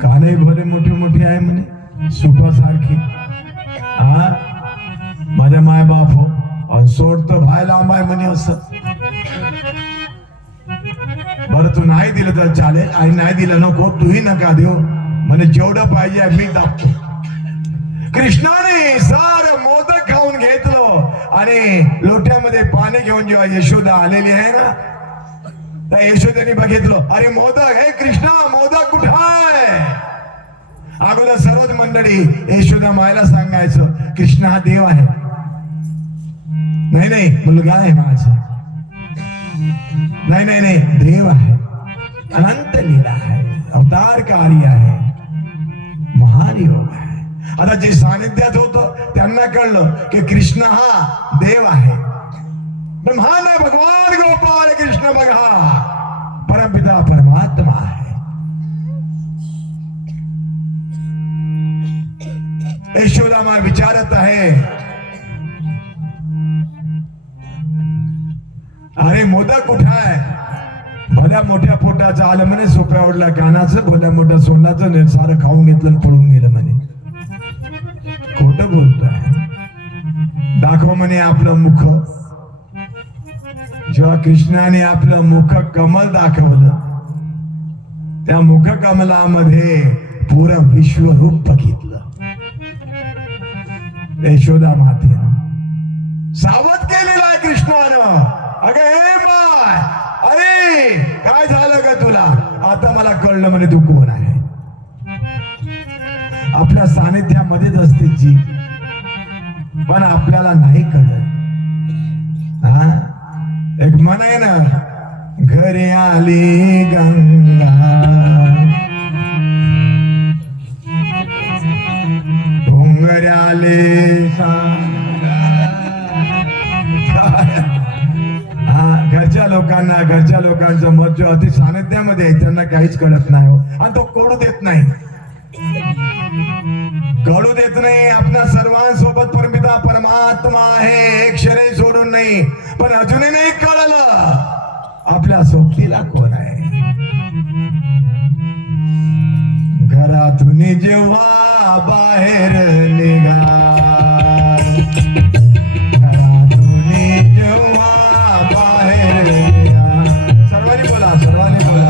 का नाही भले मोठे मोठे आहे म्हणे सुखासारखी. माझ्या माय बाप हो, आणि सोड तर भाय लांब आहे म्हणे असं. बरं तू नाही दिलं तर चालेल, आणि नाही दिलं नको, तूही नका देऊ म्हणे. जेवढं पाहिजे मी दाबतो. कृष्णाने सारं मोदक खाऊन घेतलं आणि लोट्यामध्ये पाणी घेऊन जेव्हा यशोदा आलेली आहे ना, त्या यशोदेने बघितलं, अरे मोदक हे कृष्णा मोदक कुठं आहे? अगोदर सर्वच मंडळी यशोदा मायला सांगायचं कृष्ण हा देव आहे. नाही नाही मुलगा आहे माझा, नाही नाही नाही देव आहे, अनंत लीला आहे, अवतार कार्य आहे, महान योग आहे. आता जे सानिध्यात होतं त्यांना कळलं की कृष्ण हा देव आहे, ब्रह्मांड भगवान गोपाल कृष्ण बघा परमपिता परमात्मा आहे. यशोदा माँ विचारत आहे, अरे मोदक कुठं आहे? भल्या मोठ्या पोटाचं आलं म्हणे, सोप्या ओढल्या कानाचं, भल्या मोठ्या सोंडाचं सारं खाऊन घेतलं आणि पळून गेलं म्हणे. खोट बोलतोय. दाखव म्हणे आपलं मुख. जेव्हा कृष्णाने आपलं मुख कमल दाखवलं, त्या मुख कमलामध्ये पुरं विश्वरूप बघितलं. यशोदा मातेनं सावध केलेलं आहे कृष्णानं. अगं हे माय, अरे काय झालं का तुला? आता मला कळलं म्हणे तू कोण आहे. आपल्या सानिध्यामध्येच असते जी, पण आपल्याला नाही कळत. हा एक म्हण आहे ना, घरी आली गंगा डोंगराले घरच्या लोकांचं मत जो अति सानिध्यामध्ये आहे त्यांना काहीच कळत नाही हो. आणि तो कळू देत नाही, कळू देत नाही. आपल्या सर्वांसोबत परमपिता परमात्मा आहे, एक शरीर सोडून नाही. पण अजूनही नाही कळलं आपल्या सोबतीला कोण आहे. घरातून जेव्हा बाहेर निघा, घरातून जेव्हा बाहेर निघा, सर्वांनी बोला, सर्वांनी बोला.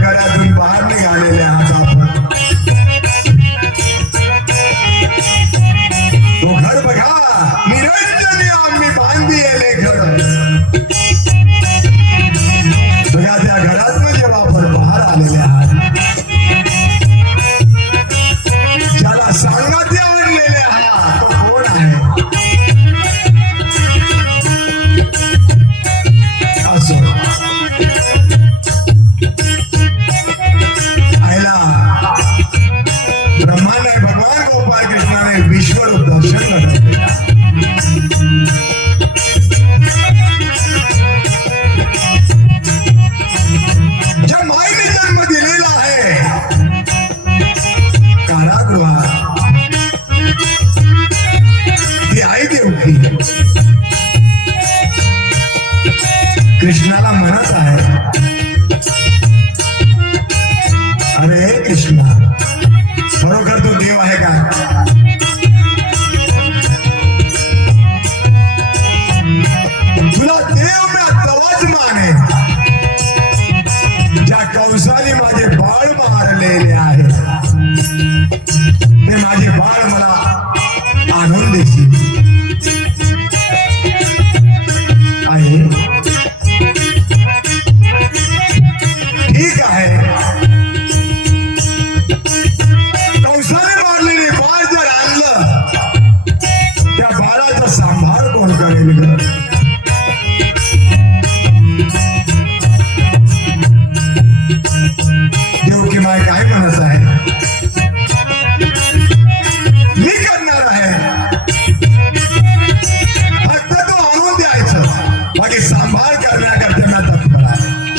घरातून बाहेर निघालेले आहात आपण. तो घर बघा, निरंजनी आम्ही बांधिले घर. बघा त्या घरातून जेव्हा आपण बाहेर आलेले आहात, ज्याला सांगाते आणलेले आहात तो कोण आहे? असं ब्रह्मांड भगवान गोपाल कृष्णाने विश्वरूप दर्शन घडवलेला. ज्या माईने जन्म दिले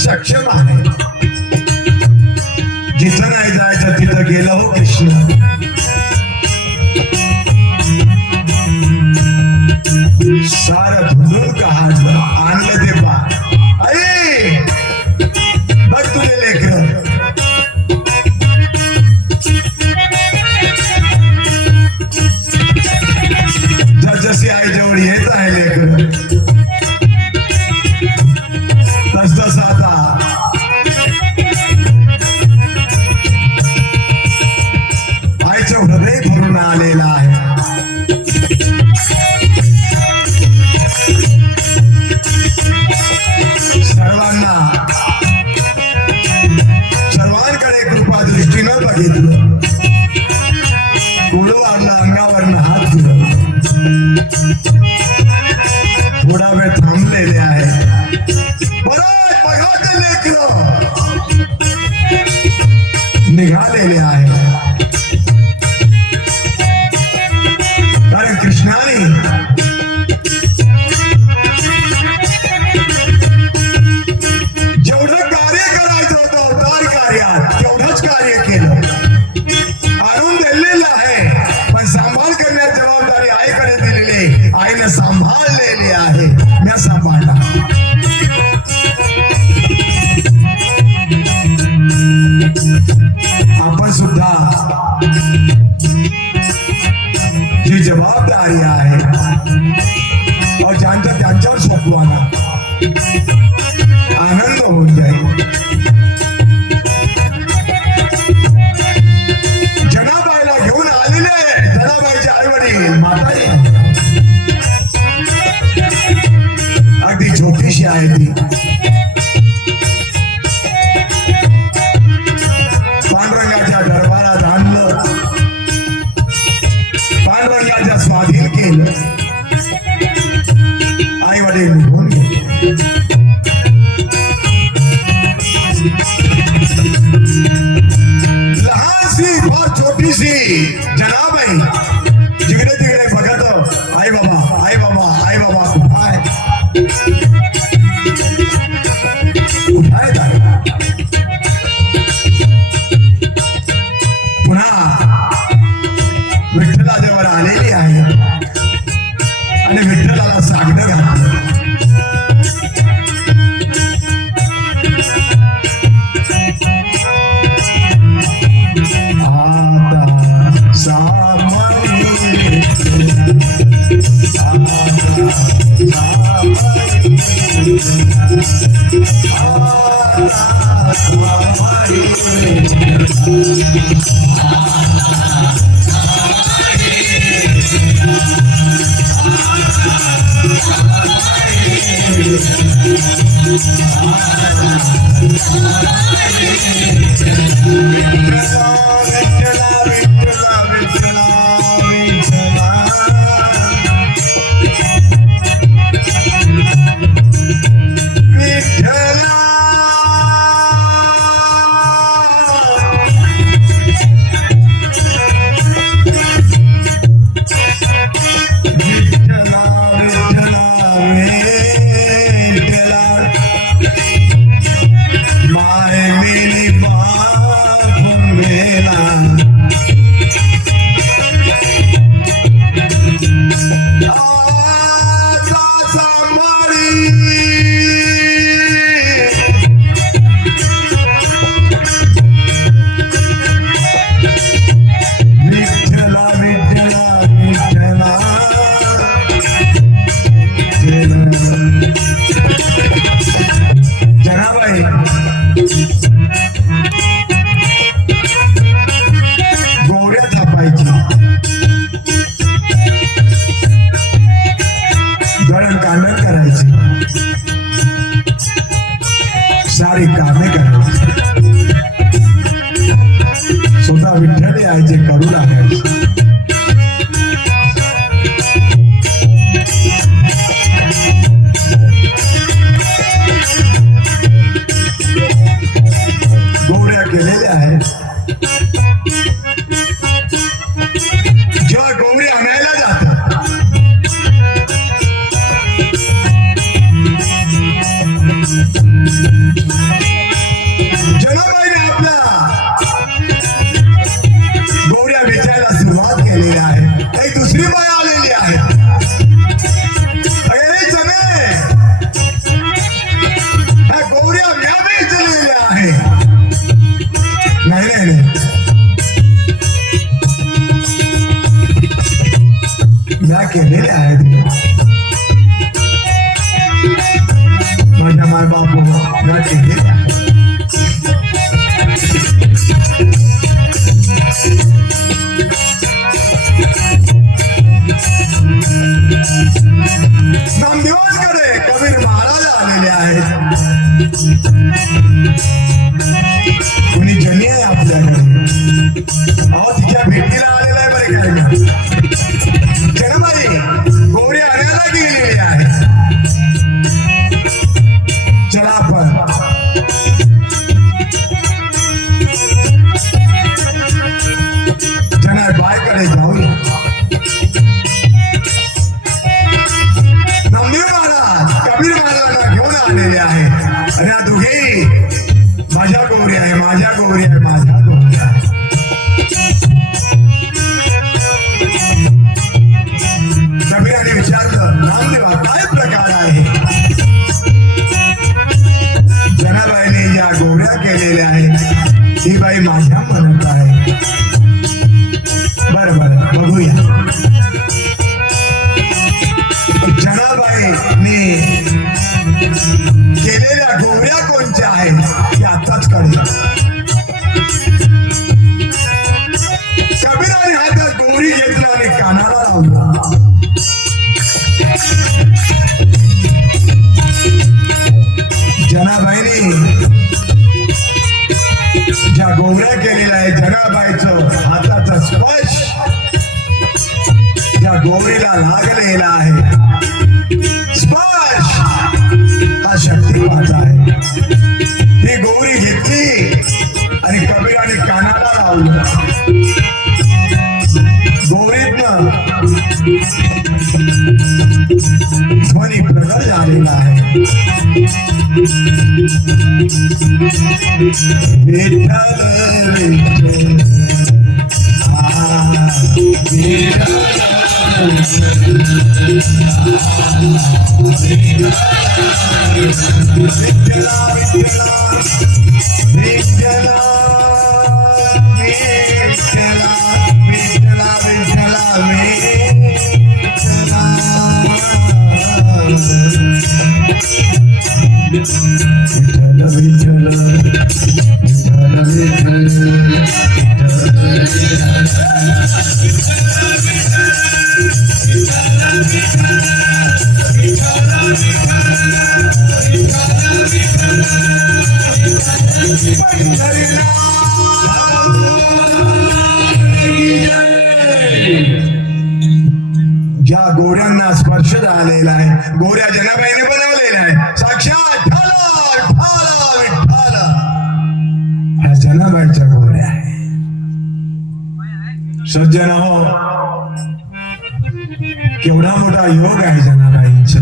सक्षम आहे. जिथं नाही जायचं तिथं गेला हो कृष्ण. सारं धुंडून काढलं आणलं ते बा. आई बघ तुझे लेकर जशी आई जवळ येत आहे लेकर तस तस आता आईचं हृदय भरून आलेलं आहे. सर्वांकडे कृपा दृष्टीनं बघितलं. कुळू आणलं अंगावरनं हात फिरवलं. थोडा वेळ थांबलेले आहे. परत बघा ते लेकरं निघालेले आहे. कारण कृष्णाने जेवढं कार्य करायचं होतं अवतार कार्यात तेवढंच कार्य केलं. आणून दिलेलं आहे पण सांभाळ करण्याची जबाबदारी आईकडे दिलेली. आईने सांभाळलेली आहे. मी सांभाळला. आपण सुद्धा जी जबाबदारी आहे और ज्यांचं त्यांच्यावर सोपवाना आनंद होऊन जाईल. जनाबाईला घेऊन आलेले जनाबाईचे आई वडील म्हातारी अगदी छोटीशी आहे ती. पांडुरंगाच्या दरबारात आणलं. पांडुरंगाच्या स्वाधीन केलं. आई वडील निघून गेले. लहानशी फार छोटीशी जनाबाई जिकडे तिकडे बघत आई बाबा आई बाबा आई बाबा कुठं आहे कुठं आहे. पुन्हा विठ्ठलाजवळ आलेली आहे आणि विठ्ठलाला सागणं घातलं. आता सामरी सारी कामे करायची. स्वतः विठ्ठल आहे जे करू लागायचे. गौऱ्या केलेल्या आहेत. जेव्हा गौरी आणायला जातात कुणी जनी आहे आपल्याकडे, अहो तिच्या भेटीला आलेला आहे बरे काय का. जनाबाई गौरी आणायला गेलेली आहे. चला आपण जनाबाईकडे जाऊया. नामदेव महाराज कबीर महाराजांना घेऊन आलेले आहे आणि या दोघेही माझ्या गौरी आहे, माझ्या गौरी आहे, माझ्या गौरी आहे. कबीराने विचारलं, नामदेवा काय प्रकार आहे. जनाबाईने या गौऱ्या केलेल्या आहेत, ही बाई माझ्या म्हणत आहे. बरं बरं बघूया. जनाबाईने केलेल्या गौऱ्या कोणत्या आहेत ते आताच कळलं. कबीराने हातात गौरी घेतला आणि कानाला लावला. जनाबाईने ज्या गौऱ्या केलेल्या आहेत, जनाबाईचं हाताचा स्पर्श ज्या गौरीला लागलेला आहे, स्पर्श हा शक्तिपात आहे. ती गौरी घेतली आणि कबीराने कानाला लावलं. गौरीतनं ध्वनी प्रगट झालेला आहे. विठ्ठल ज्या गोऱ्यांना स्पर्श झालेला आहे, गोऱ्या जनाबाईने बनवलेल्या आहे. साक्षात विठ्ठल ह्या जनाबाईच्या गोऱ्या आहे. सज्जन हो, केवढा मोठा योग आहे जनाबाईंचा.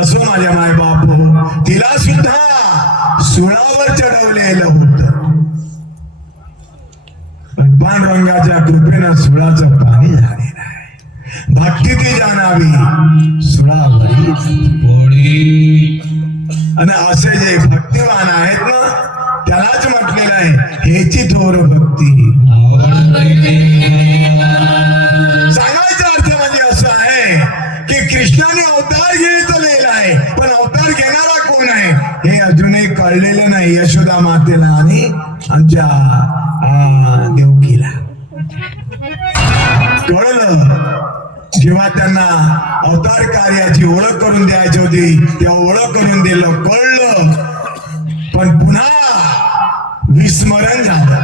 असो माझ्या माय बाप हो, तिला सुद्धा सुळावर चढवलेलं होतं, पण पांडुरंगाच्या कृपेनं सुळाचं पाणी झालेलं आहे. भक्ती ती जाणावी सुळावरी. आणि असे जे भक्तिवान आहेत ना, त्यालाच म्हटलेलं आहे हेची थोर भक्ती. सांगायचा अर्थ म्हणजे असं आहे की कृष्णाने अवतार घेतलेला आहे, पण अवतार घेणारा कोण आहे हे अजूनही कळलेलं नाही यशोदा मातेला आणि आमच्या देवकीला. कळलं जेव्हा त्यांना अवतार कार्याची ओळख करून द्यायची होती, तेव्हा ओळख करून दिलं, कळलं, पण पुन्हा विस्मरण झालं.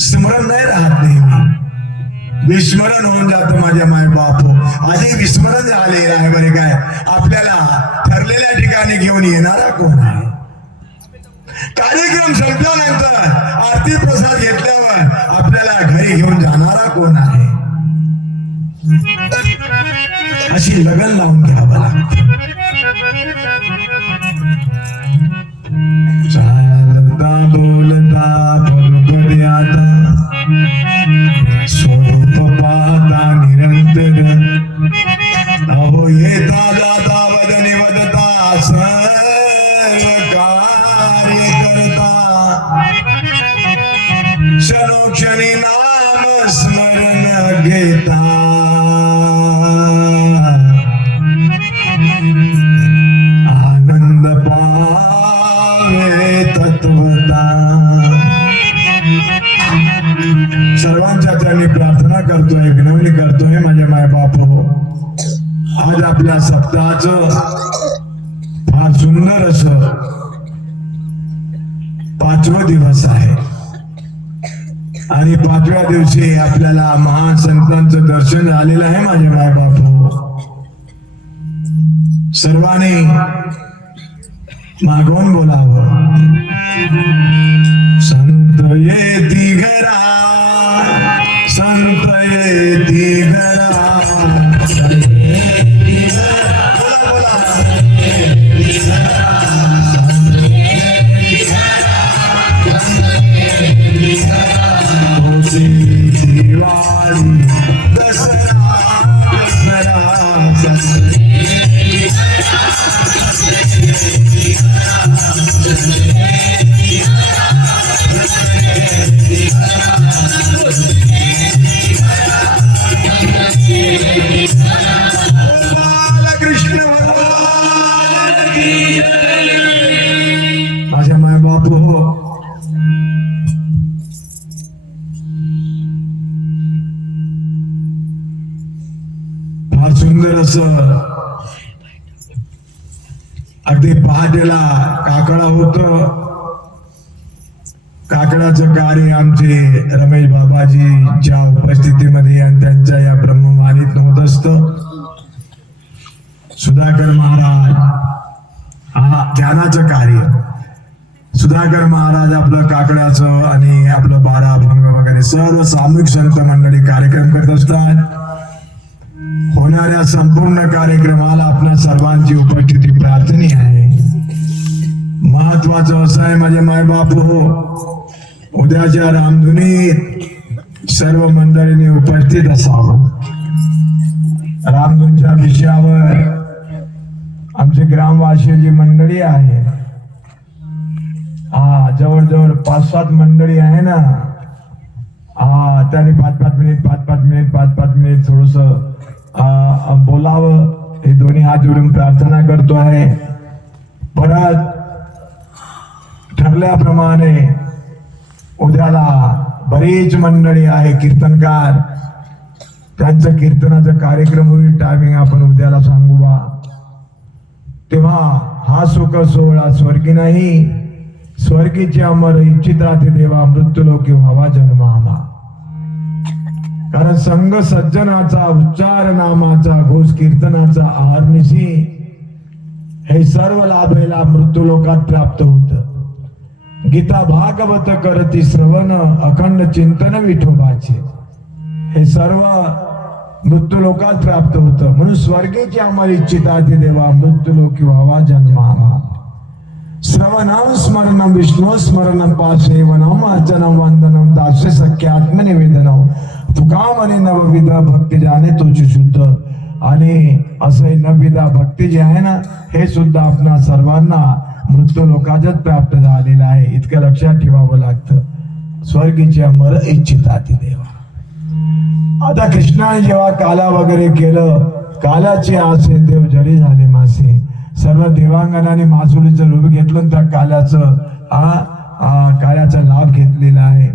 स्मरण नाही राहत नेहमी, विस्मरण होऊन जातं माझ्या माय बाप. आधी विस्मरण झालेलं आहे बरे काय. आपल्याला ठरलेल्या ठिकाणी घेऊन येणारा कोण आहे. कार्यक्रम संपल्यानंतर आरती प्रसाद घेतल्यावर आपल्याला घरी घेऊन जाणारा कोण आहे. अशी लगन लावून घ्यावं लागतं. चालता बोलता बरोबर स्वरूप पाहता निरंतर. अहो येता जाता वदने वदता सर्व कार्य करता. क्षणोक्षणी नाम स्मरण घेता. आनंद पावे तत्वता. सर्वांच्या त्यांनी प्रार्थना करतोय, विनवणी करतोय माझे माय बाप हो, आज आपल्या सप्ताहाचं सुंदर असं 5वा दिवस आहे आणि 5व्या दिवशी आपल्याला महान संतांचं दर्शन झालेलं आहे. माझे माय बापू, सर्वांनी मागवून बोलावं. संत येती घरा, संत येती घरा, बोला बोला. दिवाळी दसरा कृष्ण माझ्या माय बापू हो. फार सुंदर असं अगदी पहाटेला काकडा होत. काकडाचं कार्य आमचे रमेश बाबाजीच्या उपस्थितीमध्ये आणि त्यांच्या या ब्रह्मवाणीत होत असत. सुधाकर महाराज हा ध्यानाचं कार्य, सुधाकर महाराज आपलं काकड्याचं आणि आपलं 12 अभंग वगैरे सर्व सामूहिक संत मंडळी कार्यक्रम करत असतात. होणाऱ्या संपूर्ण कार्यक्रमाला आपल्या सर्वांची उपस्थिती प्रार्थनीय आहे. महत्वाचं असं आहे माझे माय बापू हो, उद्याच्या रामधुनीत सर्व मंडळींनी उपस्थित असावं. रामधुनीच्या विषयावर आमची ग्रामवासी जी मंडळी आहे, जवळजवळ 5-7 मंडळी आहे ना, त्यांनी 5-5 मिनिट थोडस बोलावं. हे दोन्ही हात जोडून प्रार्थना करतो आहे. परत ठरल्याप्रमाणे उद्याला बरीच मंडळी आहे कीर्तनकार, त्यांचं कीर्तनाचा कार्यक्रम होईल. टायमिंग आपण उद्याला सांगू बा. तेव्हा हा सुख सोहळा स्वर्गी नाही, स्वर्गीचे अमर इच्छिता ते देवा, मृत्यूलोकी व्हावा जन्म आम्हा. कारण संघ सज्जनाचा, उच्चार नामाचा, घोष कीर्तनाचा आहारनिशी हे सर्व लाभेला मृत्यूलोकात प्राप्त होत. गीता भागवत करती श्रवण, अखंड चिंतन विठोबाचे हे सर्व मृत्यूलोकात प्राप्त होत. म्हणून स्वर्गीची आम्हाला इच्छिता ते देवा, मृत्यूलोकी व्हावा जन्म आम्हा. श्रवणं स्मरणं विष्णु स्मरणं पासेवनम अर्चनम वंदनम दास्य सख्यात्मनिवेदनम. तुका म्हणे नवविध भक्ती जाणे तोची शुद्ध. आणि असे नवविधा भक्ती जे आहे ना, हे सुद्धा आपणा सर्वांना मृत्यू लोकातच प्राप्त झालेलं आहे. इतकं लक्षात ठेवावं लागतं. स्वर्गीचे अमर इच्छिता ती देवा. आता कृष्णाने जेव्हा काला वगैरे केलं, कालाचे आसे देव जरी झाले मासे. सर्व देवांगणाने मासुलीचं रूप घेतलं, त्या काल्याचा लाभ घेतलेला आहे.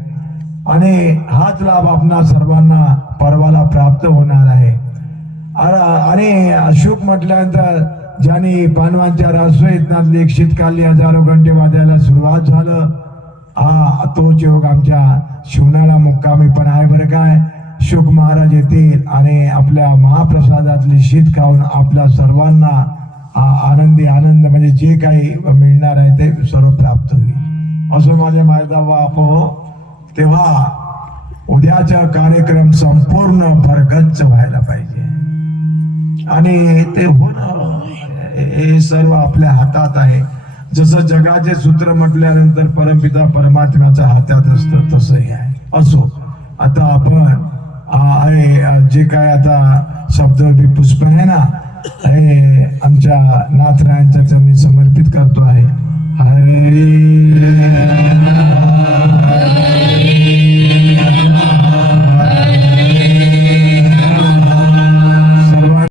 आणि हाच लाभ आपणा सर्वांना पर्वाला प्राप्त होणार आहे. आणि अशोक म्हटल्यानंतर ज्यांनी पांडवांच्या रासोईतनातली एक शीतकाली हजारो घंटे वाजायला सुरुवात झालं, तोच योग आमच्या शिवनाला मुक्कामी पण आहे बरं काय. शुक महाराज येतील आणि आपल्या महाप्रसादातली शीत खाऊन आपल्या सर्वांना आनंदी आनंद म्हणजे जे काही मिळणार आहे ते सर्व प्राप्त होईल. असं माझ्या मायदा बाप हो. तेव्हा उद्याचा कार्यक्रम संपूर्ण भरगच्च व्हायला पाहिजे आणि ते होणं हे सर्व आपल्या हातात आहे. जसं जगाचे सूत्र म्हटल्यानंतर परमपिता परमात्म्याच्या हातात असतं तसंही आहे. असो, आता आपण जे काय आता शब्द पुष्प आहे ना, हे आमच्या नाथरायांच्या चरणी समर्पित करतो आहे. हरे